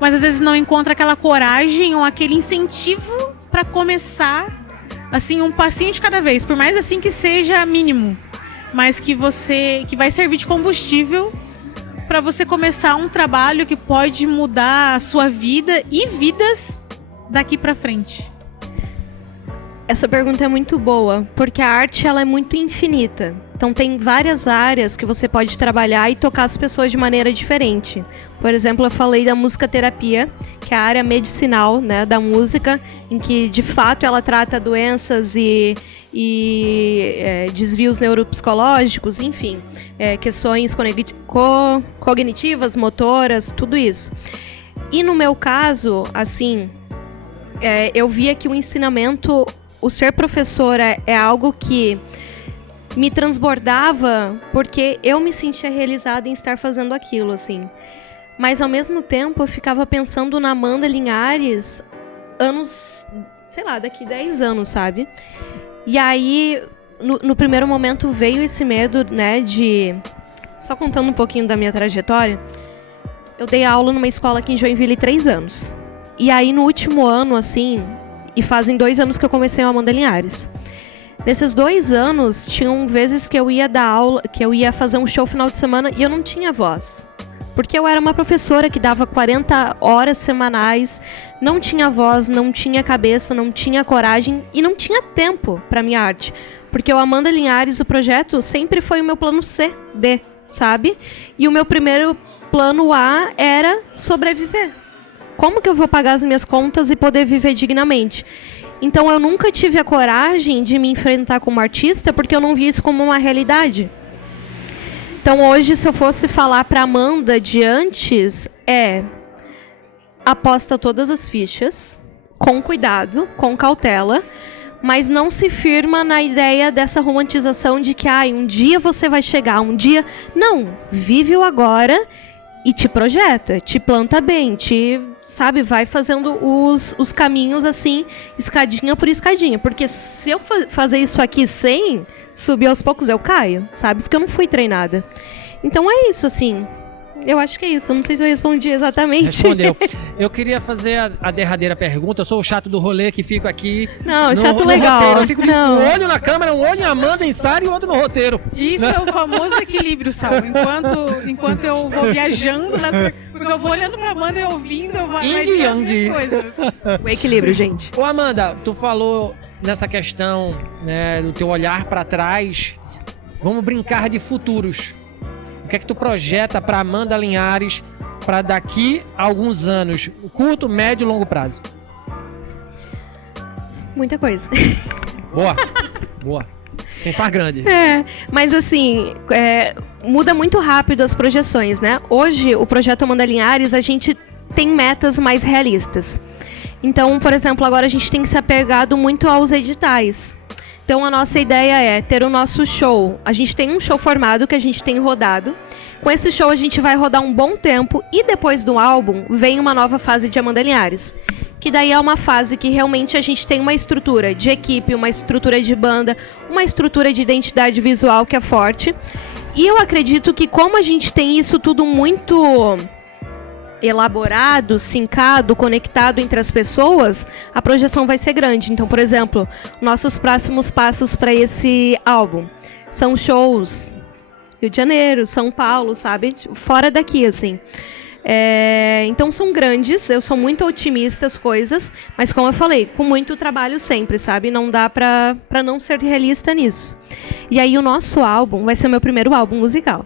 mas às vezes não encontra aquela coragem ou aquele incentivo para começar, assim, um passinho de cada vez, por mais assim que seja mínimo, mas que vai servir de combustível para você começar um trabalho que pode mudar a sua vida e vidas daqui para frente. Essa pergunta é muito boa, porque a arte ela é muito infinita. Então tem várias áreas que você pode trabalhar e tocar as pessoas de maneira diferente. Por exemplo, eu falei da musicoterapia, que é a área medicinal, né, da música, em que de fato ela trata doenças e desvios neuropsicológicos, enfim, questões cognitivas, motoras, tudo isso. E no meu caso, assim, eu via que o ensinamento, o ser professora é algo que me transbordava porque eu me sentia realizada em estar fazendo aquilo, assim. Mas, ao mesmo tempo, eu ficava pensando na Amanda Linhares anos, sei lá, daqui 10 anos, sabe? E aí, no primeiro momento, veio esse medo, né, de... Só contando um pouquinho da minha trajetória, eu dei aula numa escola aqui em Joinville 3 anos. E aí, no último ano, assim... E fazem 2 anos que eu comecei a Amanda Linhares. Nesses 2 anos, tinham vezes que eu ia dar aula, que eu ia fazer um show final de semana e eu não tinha voz. Porque eu era uma professora que dava 40 horas semanais, não tinha voz, não tinha cabeça, não tinha coragem e não tinha tempo para minha arte. Porque o Amanda Linhares, o projeto, sempre foi o meu plano C, D, sabe? E o meu primeiro plano A era sobreviver. Como que eu vou pagar as minhas contas e poder viver dignamente? Então eu nunca tive a coragem de me enfrentar como artista porque eu não vi isso como uma realidade. Então hoje, se eu fosse falar para Amanda de antes, aposta todas as fichas, com cuidado, com cautela, mas não se firma na ideia dessa romantização de que um dia você vai chegar, um dia... Não, vive o agora e te projeta, te planta bem, sabe, vai fazendo os caminhos assim, escadinha por escadinha. Porque se eu fazer isso aqui sem subir aos poucos, eu caio, sabe? Porque eu não fui treinada. Então é isso, assim. Eu acho que é isso. Não sei se eu respondi exatamente. Respondeu. Eu queria fazer a derradeira pergunta. Eu sou o chato do rolê que fico aqui. Não, chato legal. Roteiro. Eu fico com um olho na câmera, um olho em Amanda, em Sara e o outro no roteiro. Isso é o famoso equilíbrio, Sal. Enquanto eu vou viajando, porque eu vou olhando pra Amanda e ouvindo, eu vou Yang. coisas. O equilíbrio, gente. Ô, Amanda, tu falou nessa questão, né, do teu olhar pra trás. Vamos brincar de futuros. O que é que tu projeta para Amanda Linhares para daqui a alguns anos? Curto, médio e longo prazo? Muita coisa. Boa. Pensar grande. Mas assim, muda muito rápido as projeções, né? Hoje, o projeto Amanda Linhares, a gente tem metas mais realistas. Então, por exemplo, agora a gente tem se apegado muito aos editais. Então a nossa ideia é ter o nosso show. A gente tem um show formado que a gente tem rodado. Com esse show a gente vai rodar um bom tempo e depois do álbum vem uma nova fase de Amanda Linhares. Que daí é uma fase que realmente a gente tem uma estrutura de equipe, uma estrutura de banda, uma estrutura de identidade visual que é forte. E eu acredito que como a gente tem isso tudo muito elaborado, sincado, conectado entre as pessoas, a projeção vai ser grande. Então, por exemplo, nossos próximos passos para esse álbum são shows Rio de Janeiro, São Paulo, sabe? Fora daqui, assim. Então são grandes, eu sou muito otimista as coisas, mas como eu falei, com muito trabalho sempre, sabe? Não dá pra não ser realista nisso. E aí o nosso álbum vai ser meu primeiro álbum musical.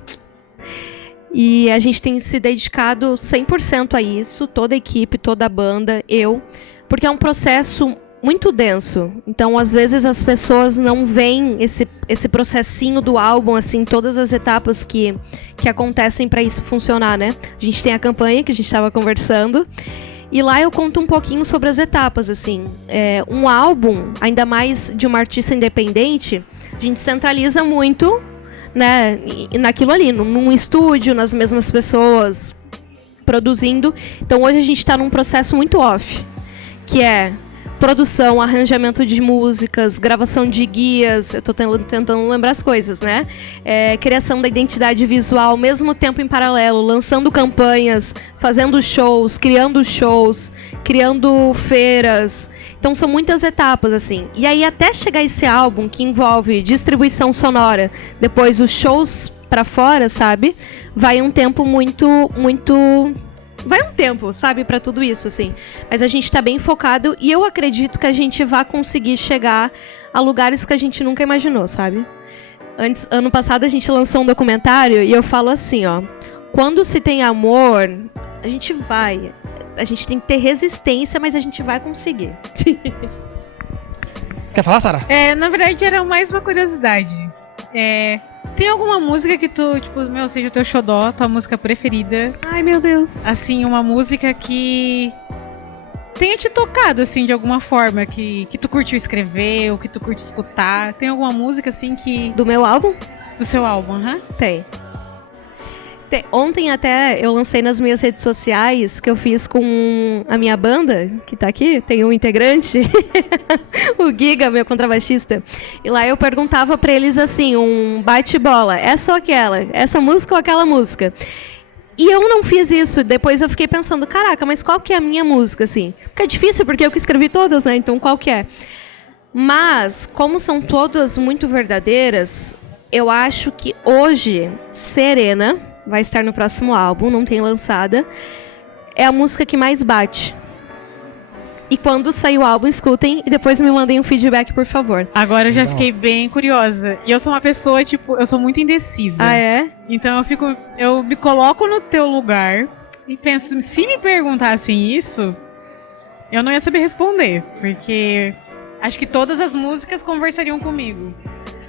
E a gente tem se dedicado 100% a isso, toda a equipe, toda a banda, eu, porque é um processo muito denso. Então, às vezes, as pessoas não veem esse processinho do álbum, assim, todas as etapas que acontecem para isso funcionar, né? A gente tem a campanha, que a gente estava conversando, e lá eu conto um pouquinho sobre as etapas, assim. Um álbum, ainda mais de uma artista independente, a gente centraliza muito, né, naquilo ali, num estúdio, nas mesmas pessoas produzindo. Então hoje a gente está num processo muito off, que é produção, arranjamento de músicas, gravação de guias, eu tô tentando lembrar as coisas, né? Criação da identidade visual, ao mesmo tempo em paralelo, lançando campanhas, fazendo shows, criando feiras. Então são muitas etapas, assim. E aí até chegar esse álbum que envolve distribuição sonora, depois os shows pra fora, sabe? Vai um tempo vai um tempo, sabe, pra tudo isso, assim. Mas a gente tá bem focado e eu acredito que a gente vai conseguir chegar a lugares que a gente nunca imaginou, sabe? Ano passado a gente lançou um documentário e eu falo assim, ó. Quando se tem amor, a gente vai. A gente tem que ter resistência, mas a gente vai conseguir. Quer falar, Sara? Na verdade, era mais uma curiosidade. Tem alguma música que tu, tipo, seja o teu xodó, tua música preferida? Ai, meu Deus. Assim, uma música que tenha te tocado, assim, de alguma forma, que tu curtiu escrever, ou que tu curte escutar. Tem alguma música, assim, que... Do meu álbum? Do seu álbum, aham? Tem. Ontem até eu lancei nas minhas redes sociais que eu fiz com a minha banda, que tá aqui, tem um integrante, o Giga, meu contrabaixista. E lá eu perguntava pra eles assim, um bate-bola, essa ou aquela? Essa música ou aquela música? E eu não fiz isso, depois eu fiquei pensando, caraca, mas qual que é a minha música, assim? Porque é difícil, porque eu que escrevi todas, né? Então qual que é? Mas, como são todas muito verdadeiras, eu acho que hoje, Serena... vai estar no próximo álbum, não tem lançada. É a música que mais bate. E quando sair o álbum, escutem e depois me mandem um feedback, por favor. Agora eu já fiquei bem curiosa. E eu sou uma pessoa, tipo, eu sou muito indecisa. Ah, é? Então eu me coloco no teu lugar e penso, se me perguntassem isso, eu não ia saber responder. Porque acho que todas as músicas conversariam comigo.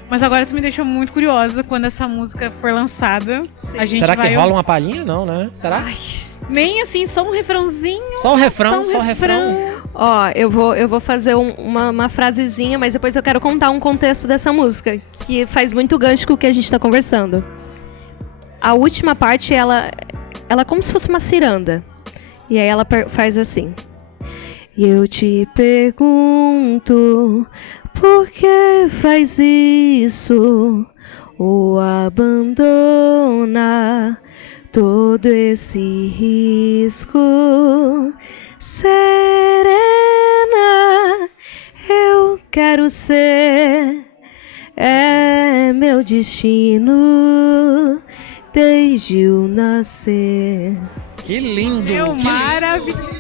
Mas agora tu me deixou muito curiosa quando essa música for lançada. Sim. A gente Será vai que rola uma palhinha? Não, né? Será? Ai, nem assim, só um refrãozinho. Só o refrão, só o refrão. Ó, eu vou fazer uma frasezinha, mas depois eu quero contar um contexto dessa música, que faz muito gancho com o que a gente tá conversando. A última parte, ela é como se fosse uma ciranda. E aí ela faz assim. E eu te pergunto... por que faz isso? Ou abandona todo esse risco? Serena, eu quero ser, é meu destino desde o nascer. Que lindo! Meu, que maravilhoso!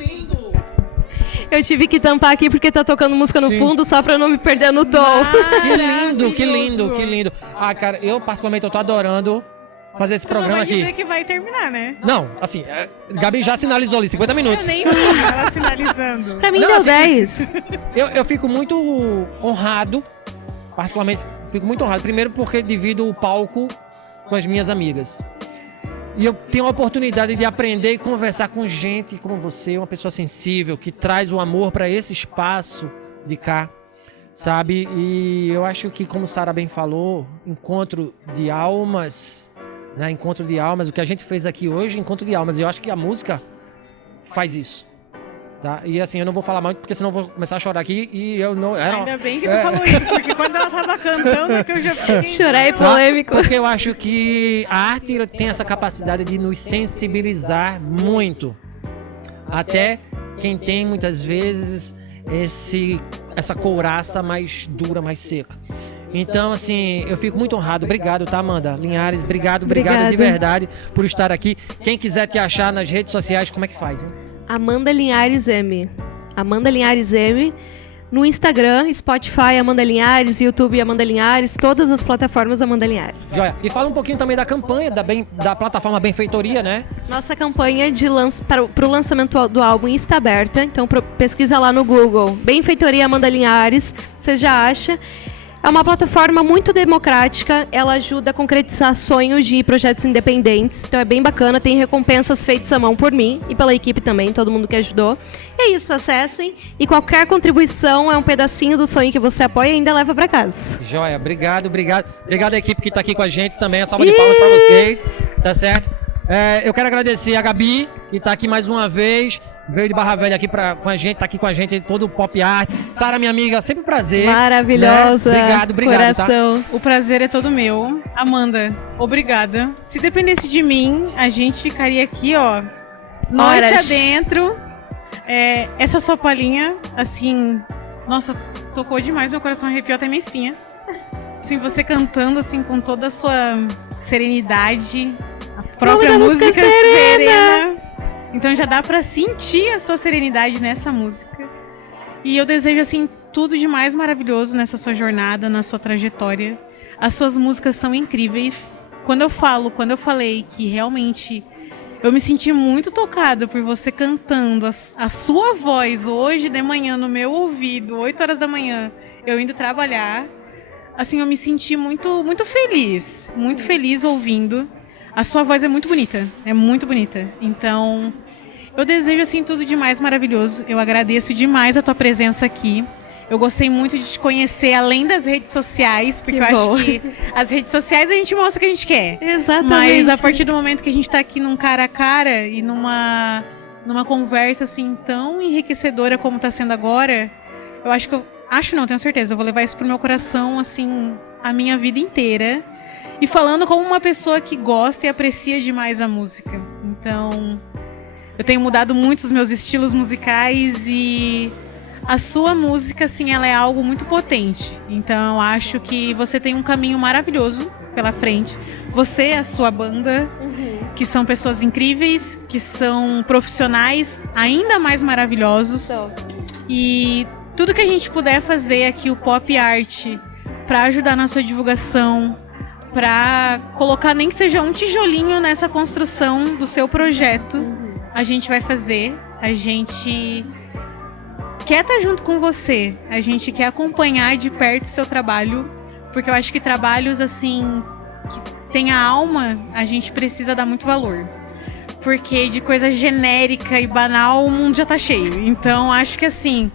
Eu tive que tampar aqui porque tá tocando música no fundo só pra não me perder no tom. Que lindo, que lindo, que lindo. Ah, cara, eu particularmente eu tô adorando fazer esse programa aqui. Não vai dizer que vai terminar, né? Não, assim, Gabi já sinalizou ali, 50 minutos. Eu nem vi ela sinalizando. Pra mim Não, deu assim, 10. Eu fico muito honrado, particularmente fico muito honrado. Primeiro porque divido o palco com as minhas amigas. E eu tenho a oportunidade de aprender e conversar com gente como você, uma pessoa sensível, que traz o amor para esse espaço de cá, sabe? E eu acho que, como Sara bem falou, encontro de almas, né? Encontro de almas, o que a gente fez aqui hoje, encontro de almas. E eu acho que a música faz isso. Tá? E assim, eu não vou falar muito, porque senão eu vou começar a chorar aqui e eu não... Ainda bem que tu falou isso, porque quando ela tava cantando é que eu já fiquei... Chorar é polêmico. Porque eu acho que a arte tem essa capacidade de nos sensibilizar muito. Até quem tem, muitas vezes, essa couraça mais dura, mais seca. Então, assim, eu fico muito honrado. Obrigado, tá, Amanda? Linhares, obrigado de verdade por estar aqui. Quem quiser te achar nas redes sociais, como é que faz, hein? Amanda Linhares M. Amanda Linhares M. No Instagram, Spotify, Amanda Linhares, YouTube, Amanda Linhares, todas as plataformas Amanda Linhares. Joia. E fala um pouquinho também da campanha, da plataforma Benfeitoria, né? Nossa campanha para o lançamento do álbum está aberta, então pesquisa lá no Google, Benfeitoria Amanda Linhares, você já acha. É uma plataforma muito democrática, ela ajuda a concretizar sonhos de projetos independentes, então é bem bacana, tem recompensas feitas à mão por mim e pela equipe também, todo mundo que ajudou. É isso, acessem e qualquer contribuição é um pedacinho do sonho que você apoia e ainda leva para casa. Joia, obrigado à equipe que tá aqui com a gente também, a salva de palmas para vocês, tá certo? Eu quero agradecer a Gabi, e tá aqui mais uma vez. Veio de Barra Velha aqui com a gente, tá aqui com a gente todo o Pop Art. Sara, minha amiga, sempre um prazer. Maravilhosa. Né? Obrigado, coração. Tá? O prazer é todo meu. Amanda, obrigada. Se dependesse de mim, a gente ficaria aqui, ó, noite adentro. Essa sua palhinha, assim, nossa, tocou demais, meu coração arrepiou até minha espinha. Assim, você cantando, assim, com toda a sua serenidade, a própria música serena. Então já dá pra sentir a sua serenidade nessa música. E eu desejo, assim, tudo de mais maravilhoso nessa sua jornada, na sua trajetória. As suas músicas são incríveis. Quando eu falei que realmente eu me senti muito tocada por você cantando a sua voz hoje de manhã no meu ouvido, 8 horas da manhã, eu indo trabalhar. Assim, eu me senti muito, muito feliz ouvindo. A sua voz é muito bonita. Então, eu desejo, assim, tudo de mais maravilhoso. Eu agradeço demais a tua presença aqui. Eu gostei muito de te conhecer além das redes sociais, porque eu acho que as redes sociais a gente mostra o que a gente quer. Exatamente. Mas a partir do momento que a gente tá aqui num cara a cara e numa conversa, assim, tão enriquecedora como tá sendo agora, eu acho que tenho certeza, eu vou levar isso pro meu coração, assim, a minha vida inteira. E falando como uma pessoa que gosta e aprecia demais a música. Então, eu tenho mudado muito os meus estilos musicais e a sua música, assim, ela é algo muito potente. Então, eu acho que você tem um caminho maravilhoso pela frente. Você, a sua banda, que são pessoas incríveis, que são profissionais ainda mais maravilhosos. E tudo que a gente puder fazer aqui, o Pop Art, para ajudar na sua divulgação, para colocar nem que seja um tijolinho nessa construção do seu projeto, a gente vai fazer. A gente quer estar junto com você, a gente quer acompanhar de perto o seu trabalho, porque eu acho que trabalhos assim que tem a alma, a gente precisa dar muito valor, porque de coisa genérica e banal o mundo já tá cheio. Então acho que assim,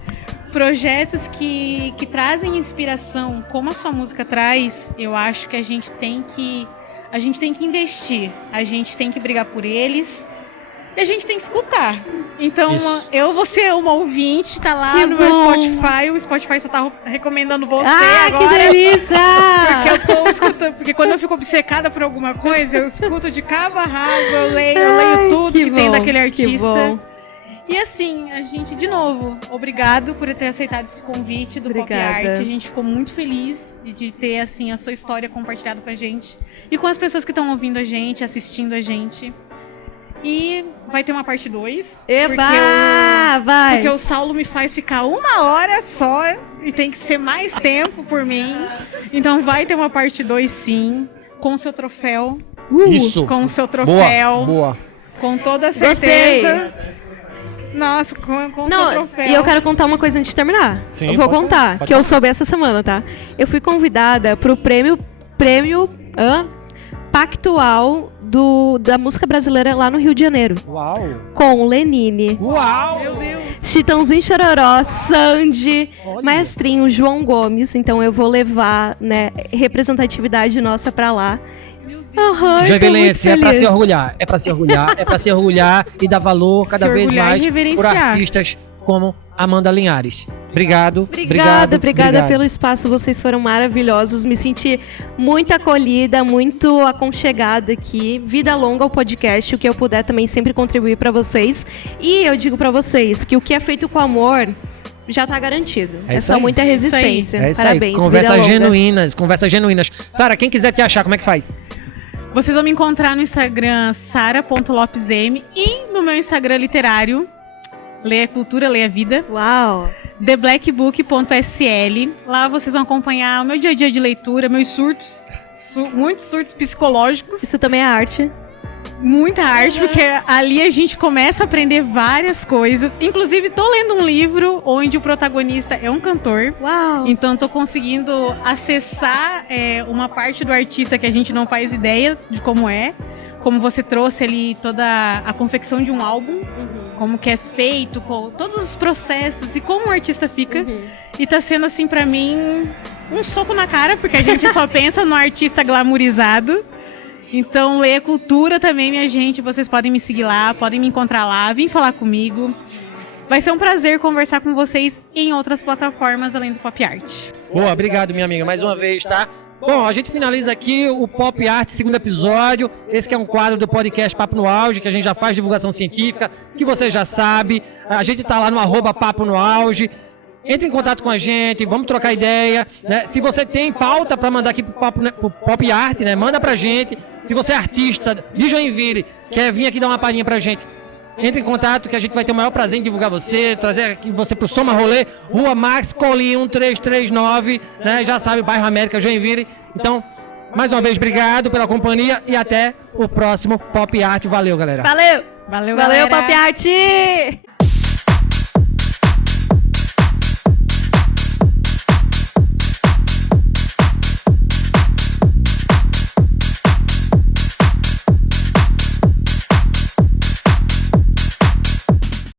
projetos que trazem inspiração, como a sua música traz, eu acho que a gente tem que investir, a gente tem que brigar por eles. E a gente tem que escutar. Então, eu vou ser uma ouvinte, tá lá no meu Spotify. O Spotify só tá recomendando você agora. Que delícia! Porque eu tô escutando. Porque quando eu fico obcecada por alguma coisa, eu escuto de cabo a rabo, eu leio tudo que tem daquele artista. E assim, a gente, de novo, obrigado por ter aceitado esse convite do Pop Art. A gente ficou muito feliz de ter, assim, a sua história compartilhada com a gente. E com as pessoas que estão ouvindo a gente, assistindo a gente. E vai ter uma parte 2. Porque o Saulo me faz ficar 1 hora só e tem que ser mais tempo por mim. Então vai ter uma parte 2 sim, com o seu troféu. Isso. Com o seu troféu. Boa. Com toda certeza. Nossa, com o seu troféu. E eu quero contar uma coisa antes de terminar. Sim, eu vou contar, que eu soube essa semana, tá? Eu fui convidada pro prêmio Pactual da música brasileira lá no Rio de Janeiro. Uau! Com Lenine. Uau! Meu Deus! Chitãozinho Chororó, Sandy, Maestrinho, João Gomes. Então eu vou levar, né, representatividade nossa pra lá. Joinvilense, é pra se orgulhar. É pra se orgulhar e dar valor cada vez mais por artistas como Amanda Linhares. Obrigado pelo espaço, vocês foram maravilhosos, me senti muito acolhida, muito aconchegada aqui. Vida longa ao podcast, o que eu puder também sempre contribuir para vocês. E eu digo para vocês que o que é feito com amor já tá garantido. É só muita resistência. É isso Parabéns. Aí. Conversas genuínas. Sara, quem quiser te achar, como é que faz? Vocês vão me encontrar no Instagram sara.lopesm e no meu Instagram literário, Leia Cultura, Leia Vida. Uau! theblackbook.sl. Lá vocês vão acompanhar o meu dia a dia de leitura, meus surtos, muitos surtos psicológicos. Isso também é arte. Muita arte, porque ali a gente começa a aprender várias coisas. Inclusive, tô lendo um livro onde o protagonista é um cantor. Uau! Então, tô conseguindo acessar uma parte do artista que a gente não faz ideia de como é. Como você trouxe ali toda a confecção de um álbum. Como que é feito, com todos os processos e como o artista fica. E tá sendo, assim, pra mim, um soco na cara, porque a gente só pensa no artista glamourizado. Então, Leia Cultura também, minha gente. Vocês podem me seguir lá, podem me encontrar lá, vem falar comigo. Vai ser um prazer conversar com vocês em outras plataformas além do Pop Art. Boa, obrigado, minha amiga, mais uma vez, tá? Bom, a gente finaliza aqui o Pop Art, segundo episódio. Esse que é um quadro do podcast Papo no Auge, que a gente já faz divulgação científica, que você já sabe. A gente tá lá no @Papo no Auge. Entre em contato com a gente, vamos trocar ideia, né? Se você tem pauta para mandar aqui pro Pop Art, né? Manda pra gente. Se você é artista de Joinville, quer vir aqui dar uma palhinha pra gente, entre em contato que a gente vai ter o maior prazer em divulgar você, trazer aqui você pro Soma Rolê, Rua Max Colim 1339, né? Já sabe, bairro América, Joinville. Então, mais uma vez, obrigado pela companhia e até o próximo Pop Art. Valeu, galera. Valeu! Valeu, Valeu, galera! Pop Art!